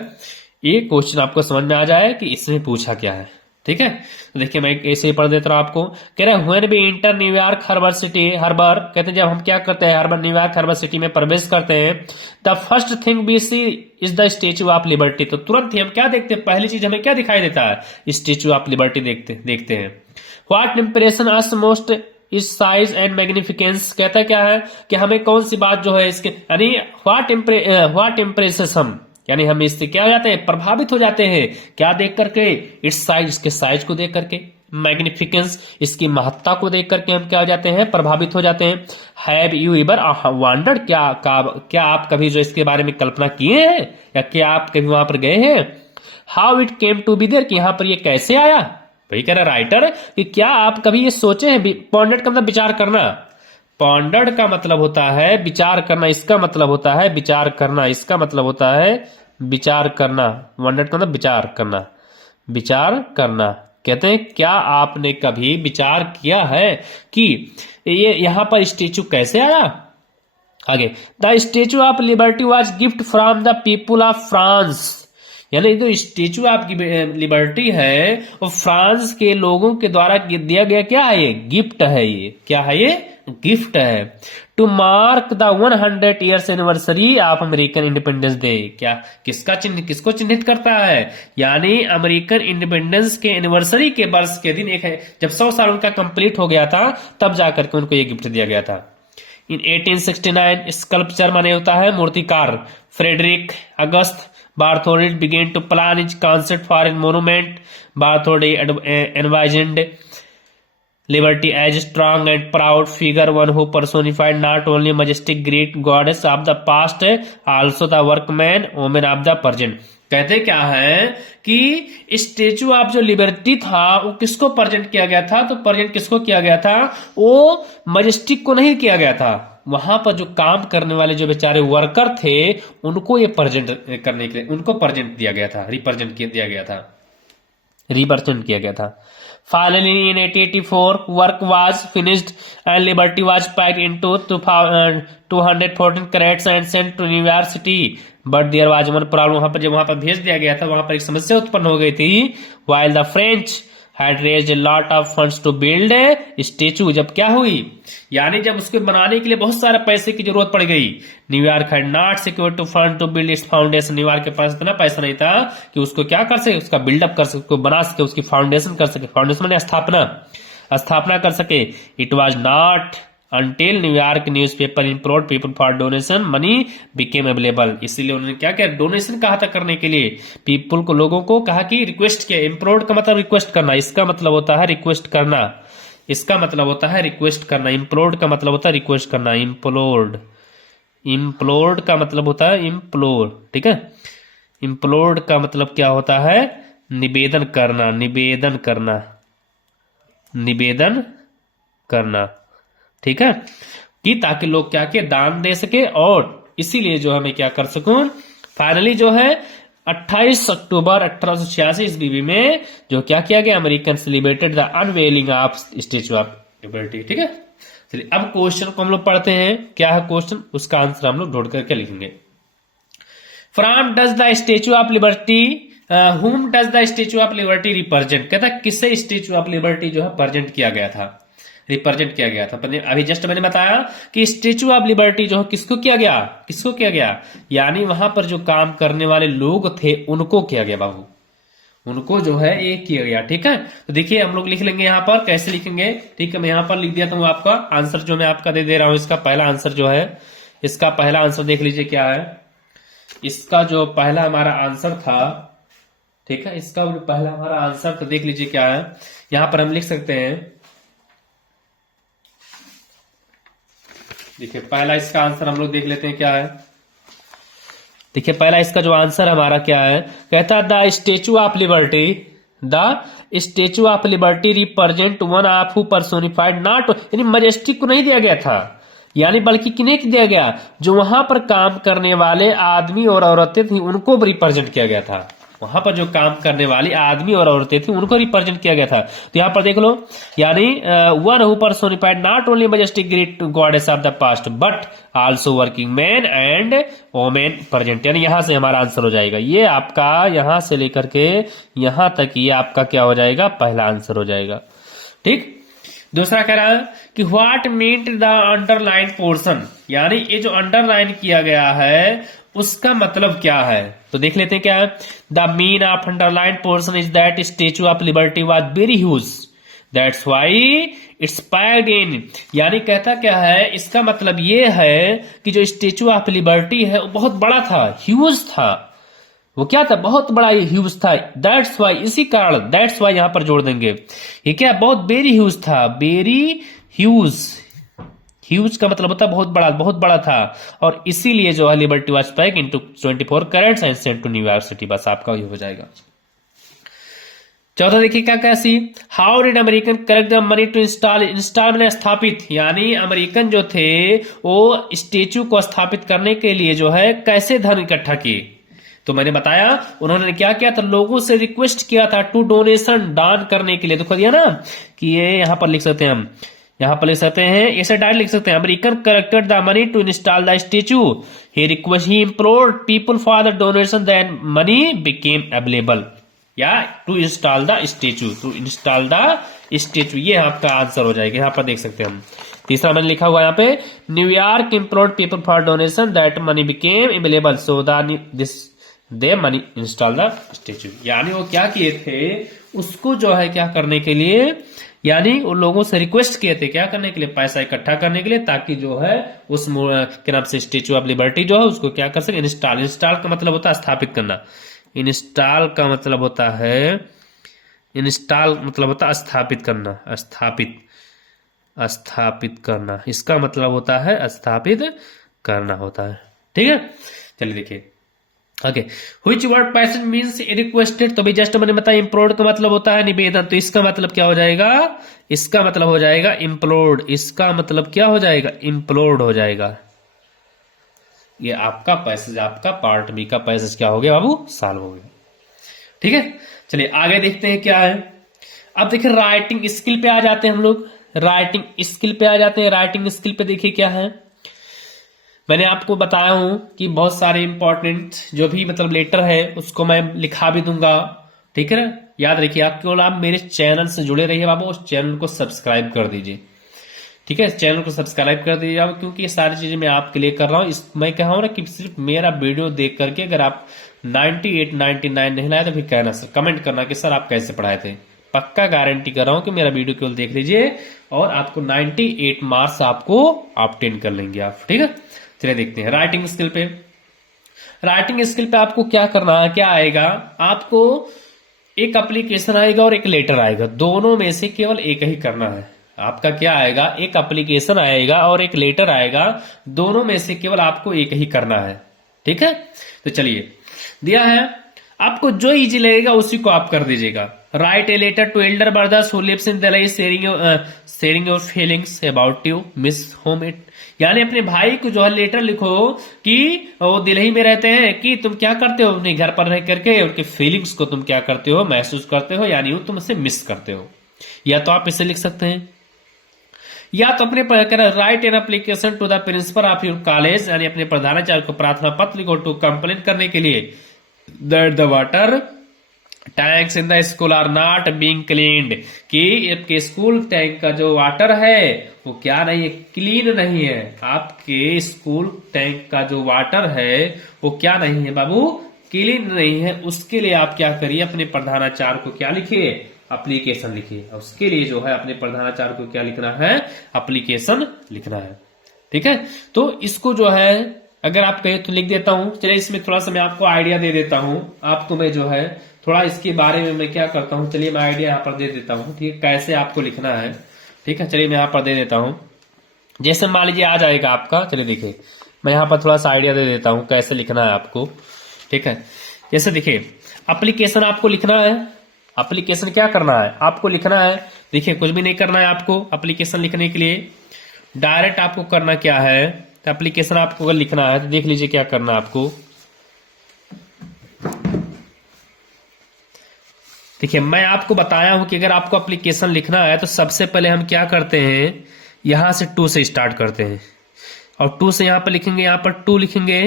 ये क्वेश्चन आपको समझ में आ जाए कि इसमें पूछा क्या है। ठीक है, तो देखिए मैं ऐसे ही पढ़ देता हूं आपको, कह रहे हैं when we enter New York harbour city, harbour कहते हैं जब हम क्या करते हैं, हार्बर न्यूयॉर्क हार्बर सिटी में प्रवेश करते हैं, the first thing we see is the statue of liberty, तो तुरंत ही हम क्या देखते हैं, पहली चीज हमें क्या दिखाई देता है, स्टेच्यू ऑफ लिबर्टी देखते हैं। व्हाट इंप्रेशन अस मोस्ट इस साइज एंड मैग्निफिकेंस, कहता क्या है कि हमें कौन सी बात जो है इसके, यानी व्हाट इंप्रेसेस हम, यानी हम इससे क्या हो जाते हैं, प्रभावित हो जाते हैं, क्या देख करके, इट्स साइज, इसके साइज को देख करके, मैग्निफिकेंस इसकी महत्ता को देख करके हम क्या हो जाते हैं, प्रभावित हो जाते हैं। हैव यू एवर वंडर्ड, क्या आप कभी जो इसके बारे में कल्पना किए हैं, या क्या आप कभी वहां पर गए हैं, how it came to be there, कि यहां पर ये कैसे आया, वही कह रहा राइटर कि क्या आप कभी ये सोचे हैं, पॉन्डर्ड का मतलब विचार करना, पॉन्डर्ड का मतलब होता है विचार करना, इसका मतलब होता है विचार करना, इसका मतलब होता है विचार करना, वंडर्ड का मतलब विचार करना, विचार करना। कहते हैं क्या आपने कभी विचार किया है कि ये यहां पर स्टेचू कैसे आया। आगे, the statue of liberty was gift from the people of France, यानी जो स्टेचू ऑफ लिबर्टी है वो फ्रांस के लोगों के द्वारा दिया गया क्या है, ये गिफ्ट है, ये क्या है, ये गिफ्ट है। To mark the 100 years anniversary of American independence day, क्या किसका चिन्ह, किसको चिन्हित करता है, यानी अमेरिकन इंडिपेंडेंस के एनिवर्सरी के वर्ष के दिन, एक है जब 100 साल उनका कंप्लीट हो गया था, तब जाकर के उनको ये गिफ्ट दिया गया था। इन 1869 स्कल्पचर माने होता है मूर्तिकार, Frederic Auguste Bartholdi began to plan his concept for a monument. Bartholdi envisioned liberty as a strong and proud figure, one who personified not only majestic great goddess of the past, also the workman women of the present. कहते क्या है कि statue of जो liberty था वो किसको present किया गया था, तो प्रेजेंट किसको किया गया था, वो मजेस्टिक को नहीं किया गया था, वहां पर जो काम करने वाले जो बेचारे वर्कर थे उनको ये प्रेजेंट करने के लिए उनको प्रेजेंट दिया गया था, रिप्रेजेंट दिया गया था। रिप्रेजेंट किया गया था। Finally in 1884 work was finished and liberty was packed into 214 crates and sent to New York city, but there was one problem. वहां पर जब वहां पर भेज दिया गया था, वहां पर एक समस्या उत्पन्न हो गई थी। While the French had raised a lot of funds to build a statue, जब क्या हुई, यानी जब उसको बनाने के लिए बहुत सारे पैसे की जरूरत पड़ गई। New York had not secured to fund to build its foundation, New York के पास इतना पैसा नहीं था कि उसको क्या कर सके, उसका बिल्डअप कर सके, उसको बना सके, उसकी फाउंडेशन कर सके। फाउंडेशन माने स्थापना कर सके। It was not until New York newspaper implored people for donation money became available, इसीलिए उन्होंने क्या किया, डोनेशन कहा था करने के लिए, पीपल को, लोगों को कहा कि रिक्वेस्ट किया। इम्प्लोर्ड का मतलब रिक्वेस्ट करना, इसका मतलब होता है रिक्वेस्ट करना, इसका मतलब होता है रिक्वेस्ट करना। इम्प्लोर्ड का मतलब होता है रिक्वेस्ट करना, इम्प्लोर्ड, इम्प्लोर्ड का मतलब होता है इम्प्लोर, ठीक है। इम्प्लोर्ड का मतलब क्या होता है, निवेदन करना, निवेदन करना, निवेदन करना, ठीक है, कि ताकि लोग क्या किए, दान दे सके। और इसीलिए जो हमें क्या कर सकूं, फाइनली जो है 28 अक्टूबर 1886 ईस्वी में जो क्या किया गया, American celebrated the unveiling of statue of liberty, ठीक है। चलिए अब क्वेश्चन को हम लोग पढ़ते हैं, क्या है क्वेश्चन, उसका आंसर हम लोग ढूंढ करके लिखेंगे। From does the statue of liberty, whom does the statue of liberty represent, कहता है किससे स्टैच्यू ऑफ लिबर्टी जो है प्रेजेंट किया गया था, रिप्रेजेंट किया गया था। अभी जस्ट मैंने बताया कि स्टैच्यू ऑफ लिबर्टी जो है किसको किया गया, किसको किया गया, यानी वहां पर जो काम करने वाले लोग थे उनको किया गया बाबू, उनको जो है ये किया गया, ठीक है। तो देखिए हम लोग लिख लेंगे यहाँ पर, कैसे लिखेंगे, ठीक है। मैं यहाँ पर लिख दिया था आपका आंसर जो मैं आपका दे रहा हूं, इसका पहला आंसर जो है, इसका पहला आंसर देख लीजिए क्या है। इसका जो पहला हमारा आंसर था, ठीक है, इसका जो पहला हमारा आंसर तो देख लीजिए क्या है। यहां पर हम लिख सकते हैं, देखिए पहला इसका आंसर हम लोग देख लेते हैं क्या है। देखिए पहला इसका जो आंसर हमारा क्या है, कहता है the statue of liberty, the statue of liberty represent one of who personified not, यानी मजेस्टिक को नहीं दिया गया था, यानी बल्कि किन्हें दिया गया, जो वहां पर काम करने वाले आदमी और औरतें थी उनको रिप्रेजेंट किया गया था। वहां पर जो काम करने वाली आदमी और औरतें थी उनको रिप्रेजेंट किया गया था। तो यहां पर देख लो, यानी one who personified not only majestic great goddess of the past but also working man and women present, यानी यहां से हमारा आंसर हो जाएगा। ये आपका यहां से लेकर के यहां तक ये आपका क्या हो जाएगा, पहला आंसर हो जाएगा, ठीक। दूसरा कह रहा है कि what meant the underline portion, यानी ये जो अंडरलाइन किया गया है उसका मतलब क्या है, तो देख लेते हैं क्या है। The mean of underline portion is that statue of liberty was very huge, that's why it's packed in, यानी कहता क्या है, इसका मतलब ये है कि जो स्टेचू ऑफ लिबर्टी है वो बहुत बड़ा था, ह्यूज था, वो क्या था, बहुत बड़ा ह्यूज था। दैट्स वाई, इसी कारण, दैट्स वाई यहां पर जोड़ देंगे, ये क्या, बहुत वेरी ह्यूज था, वेरी ह्यूज, ह्यूज का मतलब होता है बहुत बड़ा था, और इसीलिए जो है liberty was packed into 24 crates and sent to New York city, बस आपका ये हो जाएगा। चौथा देखिए क्या कैसी, how did American collect the money to install, install में स्थापित, यानी अमेरिकन जो थे वो स्टेचू को स्थापित करने के लिए जो है कैसे धन इकट्ठा किए। तो मैंने बताया उन्होंने क्या किया था, लोगों से रिक्वेस्ट किया था टू डोनेशन, दान करने के लिए। देखो दिया ना कि ये यहां पर लिख सकते हैं हम, यहां पर लिख सकते हैं, ऐसे डायरेक्ट लिख सकते हैं, American collected the money to install the statue, he request, he implored people for the donation, then money became available, या to install the statue, to install the statue, ये आपका आंसर हो जाएगा। यहां पर देख सकते हैं हम, तीसरा मैंने लिखा हुआ यहाँ पे, New York implored people for donation, that money became available, so this they money install the statue, यानी वो क्या किए थे, उसको जो है क्या करने के लिए, यानी उन लोगों से रिक्वेस्ट किए थे क्या करने के लिए, पैसा इकट्ठा करने के लिए, ताकि जो है उस के नाम से स्टेचू ऑफ लिबर्टी जो है उसको क्या कर सके, इंस्टॉल, इंस्टॉल का मतलब होता है स्थापित करना, इंस्टॉल का मतलब होता है, इंस्टॉल मतलब होता है स्थापित करना, स्थापित करना, इसका मतलब होता है स्थापित करना होता है, ठीक है। चलिए देखिए okay, which word passage means requested, तो भी जस्ट मैंने बताया इम्प्लोर्ड का मतलब होता है निवेदन, तो इसका मतलब क्या हो जाएगा, इसका मतलब हो जाएगा इम्प्लोर्ड, इसका मतलब क्या हो जाएगा, इम्प्लोर्ड हो जाएगा। ये आपका पैसेज, आपका पार्ट बी का पैसेज क्या हो गया बाबू, सॉल्व हो गया। ठीक है, चलिए आगे देखते हैं क्या है। अब देखिए राइटिंग स्किल पे आ जाते हैं हम लोग, राइटिंग स्किल पे आ जाते हैं। राइटिंग स्किल पे देखिए क्या है, मैंने आपको बताया हूं कि बहुत सारे इंपॉर्टेंट जो भी मतलब लेटर है उसको मैं लिखा भी दूंगा, ठीक है ना। याद रखिए, आप केवल आप मेरे चैनल से जुड़े रहिए बाबू, उस चैनल को सब्सक्राइब कर दीजिए, ठीक है। चैनल को सब्सक्राइब कर दीजिए आप, क्योंकि ये सारी चीजें मैं आपके लिए कर रहा हूँ। मैं कह रहा हूँ ना कि सिर्फ मेरा वीडियो देख करके अगर आप 98 99 नहीं लाए तो फिर कहना सर, कमेंट करना कि सर आप कैसे पढ़ाए थे। पक्का गारंटी कर रहा हूं कि मेरा वीडियो केवल देख लीजिए और आपको 98 मार्क्स आपको ऑब्टेन कर लेंगे आप, ठीक है। चलिए देखते हैं राइटिंग स्किल पे। राइटिंग स्किल पे आपको क्या करना है, क्या आएगा आपको, एक एप्लीकेशन आएगा और एक लेटर आएगा, दोनों में से केवल एक ही करना है। आपका क्या आएगा, एक एप्लीकेशन आएगा और एक लेटर आएगा, दोनों में से केवल आपको एक ही करना है, ठीक है। तो चलिए दिया है, आपको जो इजी लगेगा उसी को आप कर दीजिएगा। Write a letter to elder brothers who lives in Delhi sharing your feelings about you miss home it. यानी अपने भाई को जो है लेटर लिखो कि वो दिल्ली में रहते हैं, कि तुम क्या करते हो अपने घर पर रह करके, उनके फीलिंग्स को तुम क्या करते हो, महसूस करते हो, यानी तुम उसे मिस करते हो। या तो आप इसे लिख सकते हैं, या तो अपने write an application to the principal of your college, यानी अपने प्रधानाचार्य को प्रार्थना पत्र लिखो टू कंप्लेन करने के लिए that the water tanks in the school are not being cleaned, कि आपके स्कूल टैंक का जो वाटर है वो क्या नहीं है, क्लीन नहीं है। आपके स्कूल टैंक का जो वाटर है वो क्या नहीं है बाबू, क्लीन नहीं है। उसके लिए आप क्या करिए, अपने प्रधानाचार्य को क्या लिखिए, एप्लीकेशन लिखिए। उसके लिए जो है अपने प्रधानाचार्य को क्या लिखना है, एप्लीकेशन लिखना है, ठीक है। तो इसको जो है अगर आप कहें तो लिख देता हूं। चलिए इसमें थोड़ा सा मैं आपको आइडिया दे देता हूं, आपको मैं जो है थोड़ा इसके बारे में मैं क्या करता हूं, चलिए मैं आइडिया यहाँ पर दे देता हूं, ठीक है, कैसे आपको लिखना है, ठीक है। चलिए मैं यहाँ पर दे देता हूं, जैसे मान लीजिए आ जाएगा आपका। चलिए देखिए मैं यहाँ पर थोड़ा सा आइडिया दे देता हूं कैसे लिखना है आपको, ठीक है। जैसे देखिए एप्लीकेशन आपको लिखना है, एप्लीकेशन क्या करना है आपको लिखना है, देखिए कुछ भी नहीं करना है आपको एप्लीकेशन लिखने के लिए, डायरेक्ट आपको करना क्या है, तो एप्लीकेशन आपको अगर लिखना है तो देख लीजिए क्या करना है आपको। देखिए मैं आपको बताया हूं कि अगर आपको एप्लीकेशन लिखना है तो सबसे पहले हम क्या करते हैं, यहां से टू से स्टार्ट करते हैं, और टू से यहां पर लिखेंगे, यहां पर टू लिखेंगे,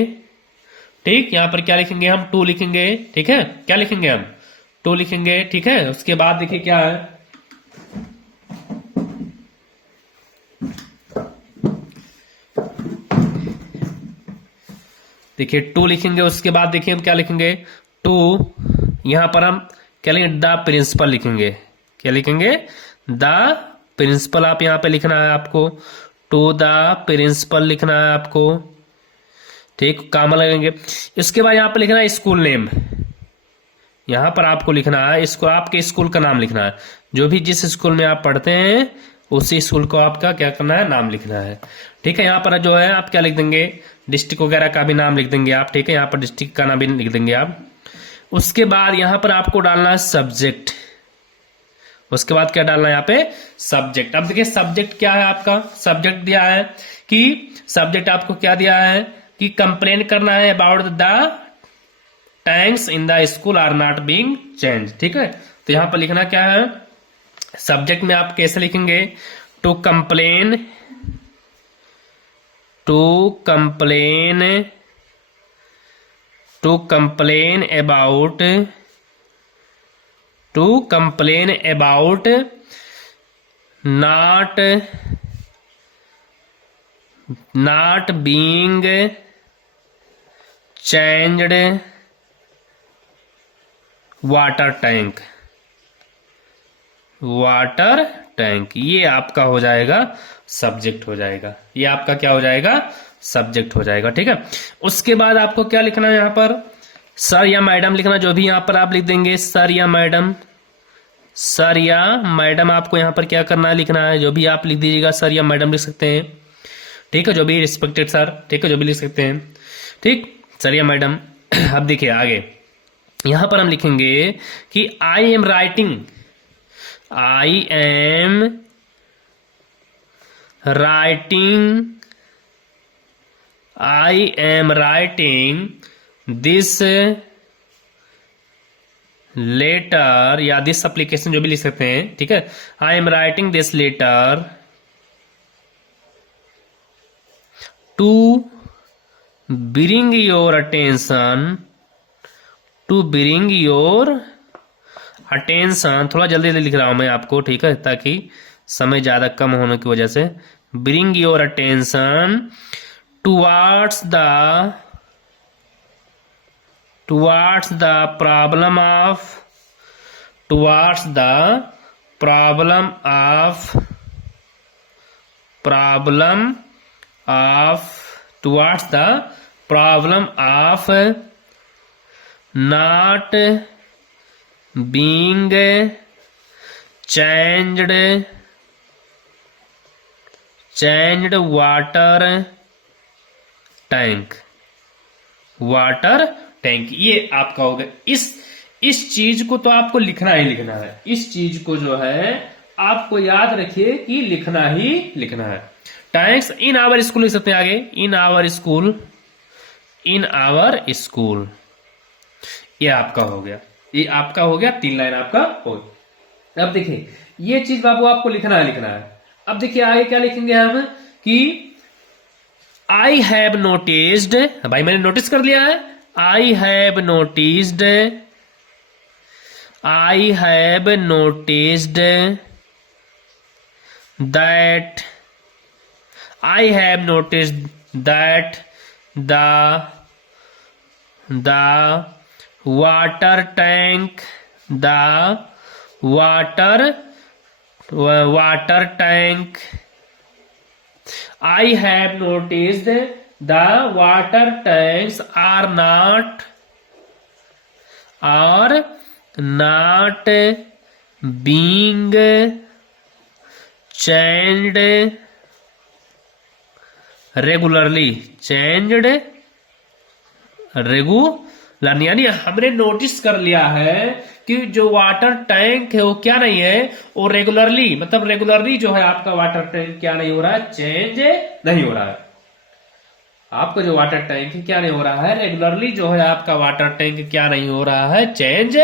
ठीक। यहां पर क्या लिखेंगे, हम टू लिखेंगे, ठीक है। क्या लिखेंगे, हम टू लिखेंगे, ठीक है। उसके बाद देखिए क्या है, देखिए टू लिखेंगे। उसके बाद देखिए हम क्या लिखेंगे, टू, यहां पर हम क्या लिखेंगे, द प्रिंसिपल लिखेंगे। क्या लिखेंगे, द प्रिंसिपल आप यहां पे लिखना है आपको, टू द प्रिंसिपल लिखना है आपको, ठीक, कामा लगेंगे। इसके बाद यहां पर लिखना है स्कूल नेम, यहां पर आपको लिखना है इसको, आपके स्कूल का नाम लिखना है, जो भी जिस स्कूल में आप पढ़ते हैं उसी स्कूल को आपका क्या करना है, नाम लिखना है, ठीक है। यहाँ पर जो है आप क्या लिख देंगे, डिस्ट्रिक्ट वगैरह का भी नाम लिख देंगे आप, ठीक है। यहाँ पर डिस्ट्रिक्ट का नाम भी लिख देंगे आप। उसके बाद यहाँ पर आपको डालना है सब्जेक्ट, उसके बाद क्या डालना है यहाँ पे, सब्जेक्ट। अब देखिए सब्जेक्ट क्या है आपका, सब्जेक्ट दिया है कि सब्जेक्ट आपको क्या दिया है कि कंप्लेन करना है about the tanks in the school are not being change, ठीक है। तो यहां पर लिखना क्या है, सब्जेक्ट में आप कैसे लिखेंगे, to complain, to complain, to complain about, to complain about not, not being changed water tank, water tank, ये आपका हो जाएगा सब्जेक्ट हो जाएगा, ये आपका क्या हो जाएगा, सब्जेक्ट हो जाएगा, ठीक है। उसके बाद आपको क्या लिखना है, यहां पर सर या मैडम लिखना, जो भी यहां पर आप लिख देंगे सर या मैडम, सर या मैडम आपको यहां पर क्या करना है, लिखना है, जो भी आप लिख दीजिएगा सर या मैडम लिख सकते हैं, ठीक है, जो भी रिस्पेक्टेड सर, ठीक है, जो भी लिख सकते हैं, ठीक, सर या मैडम। अब देखिए आगे यहां पर हम लिखेंगे कि I am writing, I am writing, I am writing this letter या दिस एप्लीकेशन जो भी लिख सकते हैं, ठीक है। I am writing this letter to bring your attention, to bring your attention, थोड़ा जल्दी जल्दी लिख रहा हूं मैं आपको, ठीक है, ताकि समय ज्यादा कम होने की वजह से। Bring your attention towards the problem of, towards the problem of, towards the problem of not being changed water tank, ये आपका हो गया। इस चीज को तो आपको लिखना ही लिखना है, इस चीज को जो है आपको याद रखिए कि लिखना ही लिखना है। टैंक्स इन आवर स्कूल लिख सकते हैं आगे, इन आवर स्कूल, ये आपका हो गया, ये आपका हो गया, 3 लाइन आपका हो गया। अब देखिए ये चीज बाबू आपको लिखना है। अब देखिए आगे क्या लिखेंगे हम कि आई हैव नोटिस्ड, भाई मैंने नोटिस कर लिया है, I have noticed that the water tank I have noticed the water tanks are not being changed regularly, यानी हमने नोटिस कर लिया है कि जो वाटर टैंक है वो क्या नहीं है, वो रेगुलरली, मतलब रेगुलरली जो है आपका वाटर टैंक क्या नहीं हो रहा है, चेंज नहीं हो रहा है। आपका जो वाटर टैंक क्या नहीं हो रहा है, रेगुलरली जो है आपका वाटर टैंक क्या नहीं हो रहा है, चेंज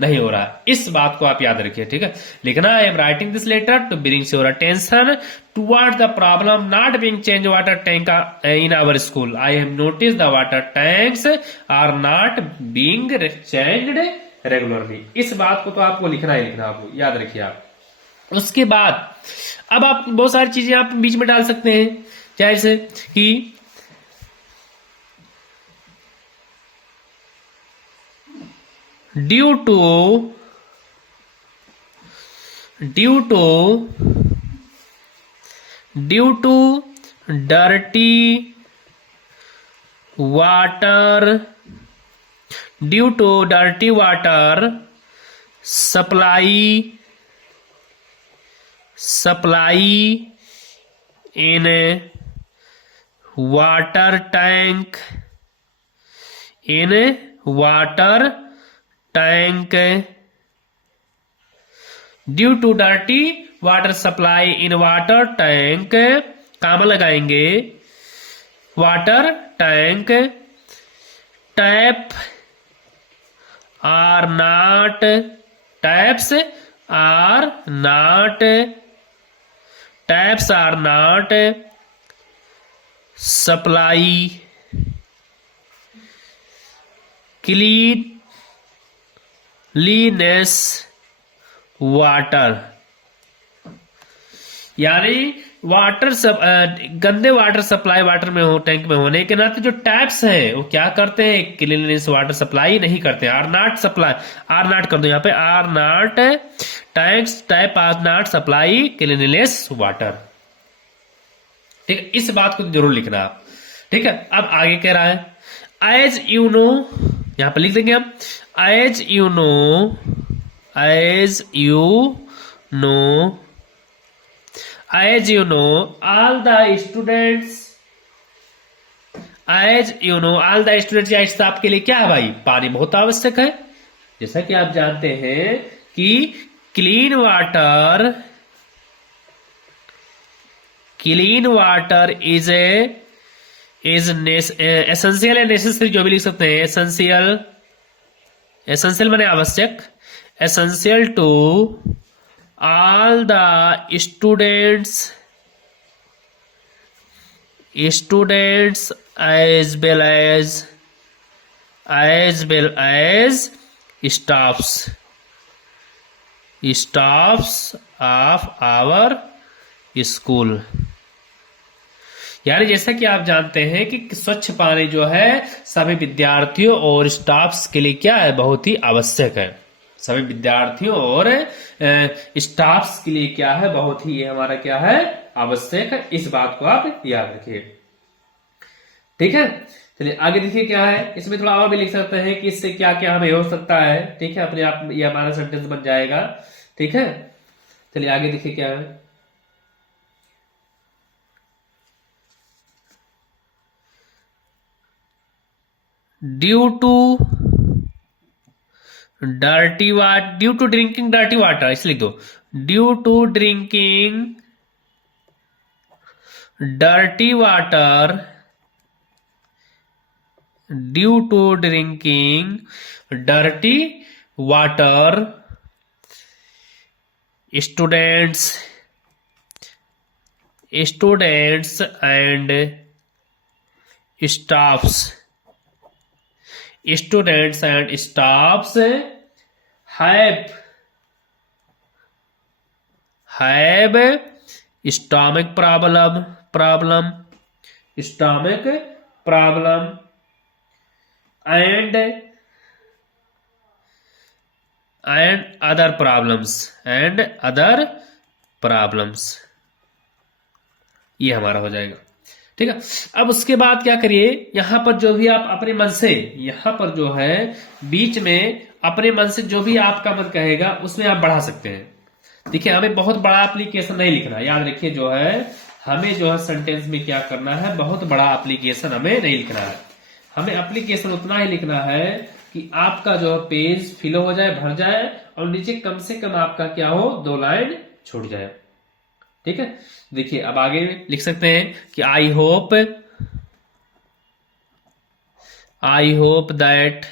नहीं हो रहा है। इस बात को आप याद रखिए, ठीक है। लिखना है I am writing this letter to bring your attention towards the problem not being change water tank in our school. I have notice the water tanks are not being changed regularly. इस बात को तो आपको लिखना ही लिखना, आपको याद रखिए आप। उसके बाद अब आप बहुत सारी चीजें आप बीच में डाल सकते हैं, जैसे कि due to dirty water supply in water tank due to dirty water supply in water tank, काम लगाएंगे, water tank taps are not supply cleanness water, यानी वाटर गंदे वाटर सप्लाई वाटर में हो, टैंक में होने के नाते जो टैप्स हैं वो क्या करते हैं, क्लीननेस वाटर सप्लाई नहीं करते। आर नॉट कर दो यहाँ पे, are not tap are not supply cleanness water, ठीक है। इस बात को जरूर लिखना आप, ठीक है। अब आगे कह रहा है एज यू नो, यहां पर लिख देंगे हम as you know all the students, या इस आपके लिए क्या है भाई, पानी बहुत आवश्यक है। जैसा कि आप जानते हैं कि क्लीन वाटर इज एसेंशियल या नेसेसरी, जो भी लिख सकते हैं। एसेंशियल माने आवश्यक, essential to all the students as well as staffs of our school। यानी जैसा कि आप जानते हैं कि स्वच्छ पानी जो है सभी विद्यार्थियों और स्टाफ्स के लिए क्या है, बहुत ही आवश्यक है। सभी विद्यार्थियों और स्टाफ्स के लिए क्या है, बहुत ही ये हमारा क्या है, आवश्यक है। इस बात को आप याद रखिए, ठीक है। चलिए आगे देखिए क्या है, इसमें थोड़ा और भी लिख सकते हैं कि इससे क्या क्या हमें हो सकता है, ठीक है। अपने आप ये हमारा सेंटेंस बन जाएगा, ठीक है। चलिए आगे देखिए क्या है, due to drinking dirty water, इसे लिख दो, due to drinking dirty water, due to drinking dirty water, students and staffs have stomach problem and other problems। ये हमारा हो जाएगा, ठीक है। अब उसके बाद क्या करिए, यहां पर जो भी आप अपने मन से, यहां पर जो है बीच में अपने मन से जो भी आपका मन कहेगा उसमें आप बढ़ा सकते हैं। देखिए हमें बहुत बड़ा एप्लीकेशन नहीं लिखना, याद रखिए जो है हमें जो है सेंटेंस में क्या करना है, बहुत बड़ा एप्लीकेशन हमें नहीं लिखना है। हमें एप्लीकेशन उतना ही लिखना है कि आपका जो पेज फिल हो जाए, भर जाए, और नीचे कम से कम आपका क्या हो, 2 लाइन छूट जाए, ठीक है। देखिए अब आगे लिख सकते हैं कि आई होप दैट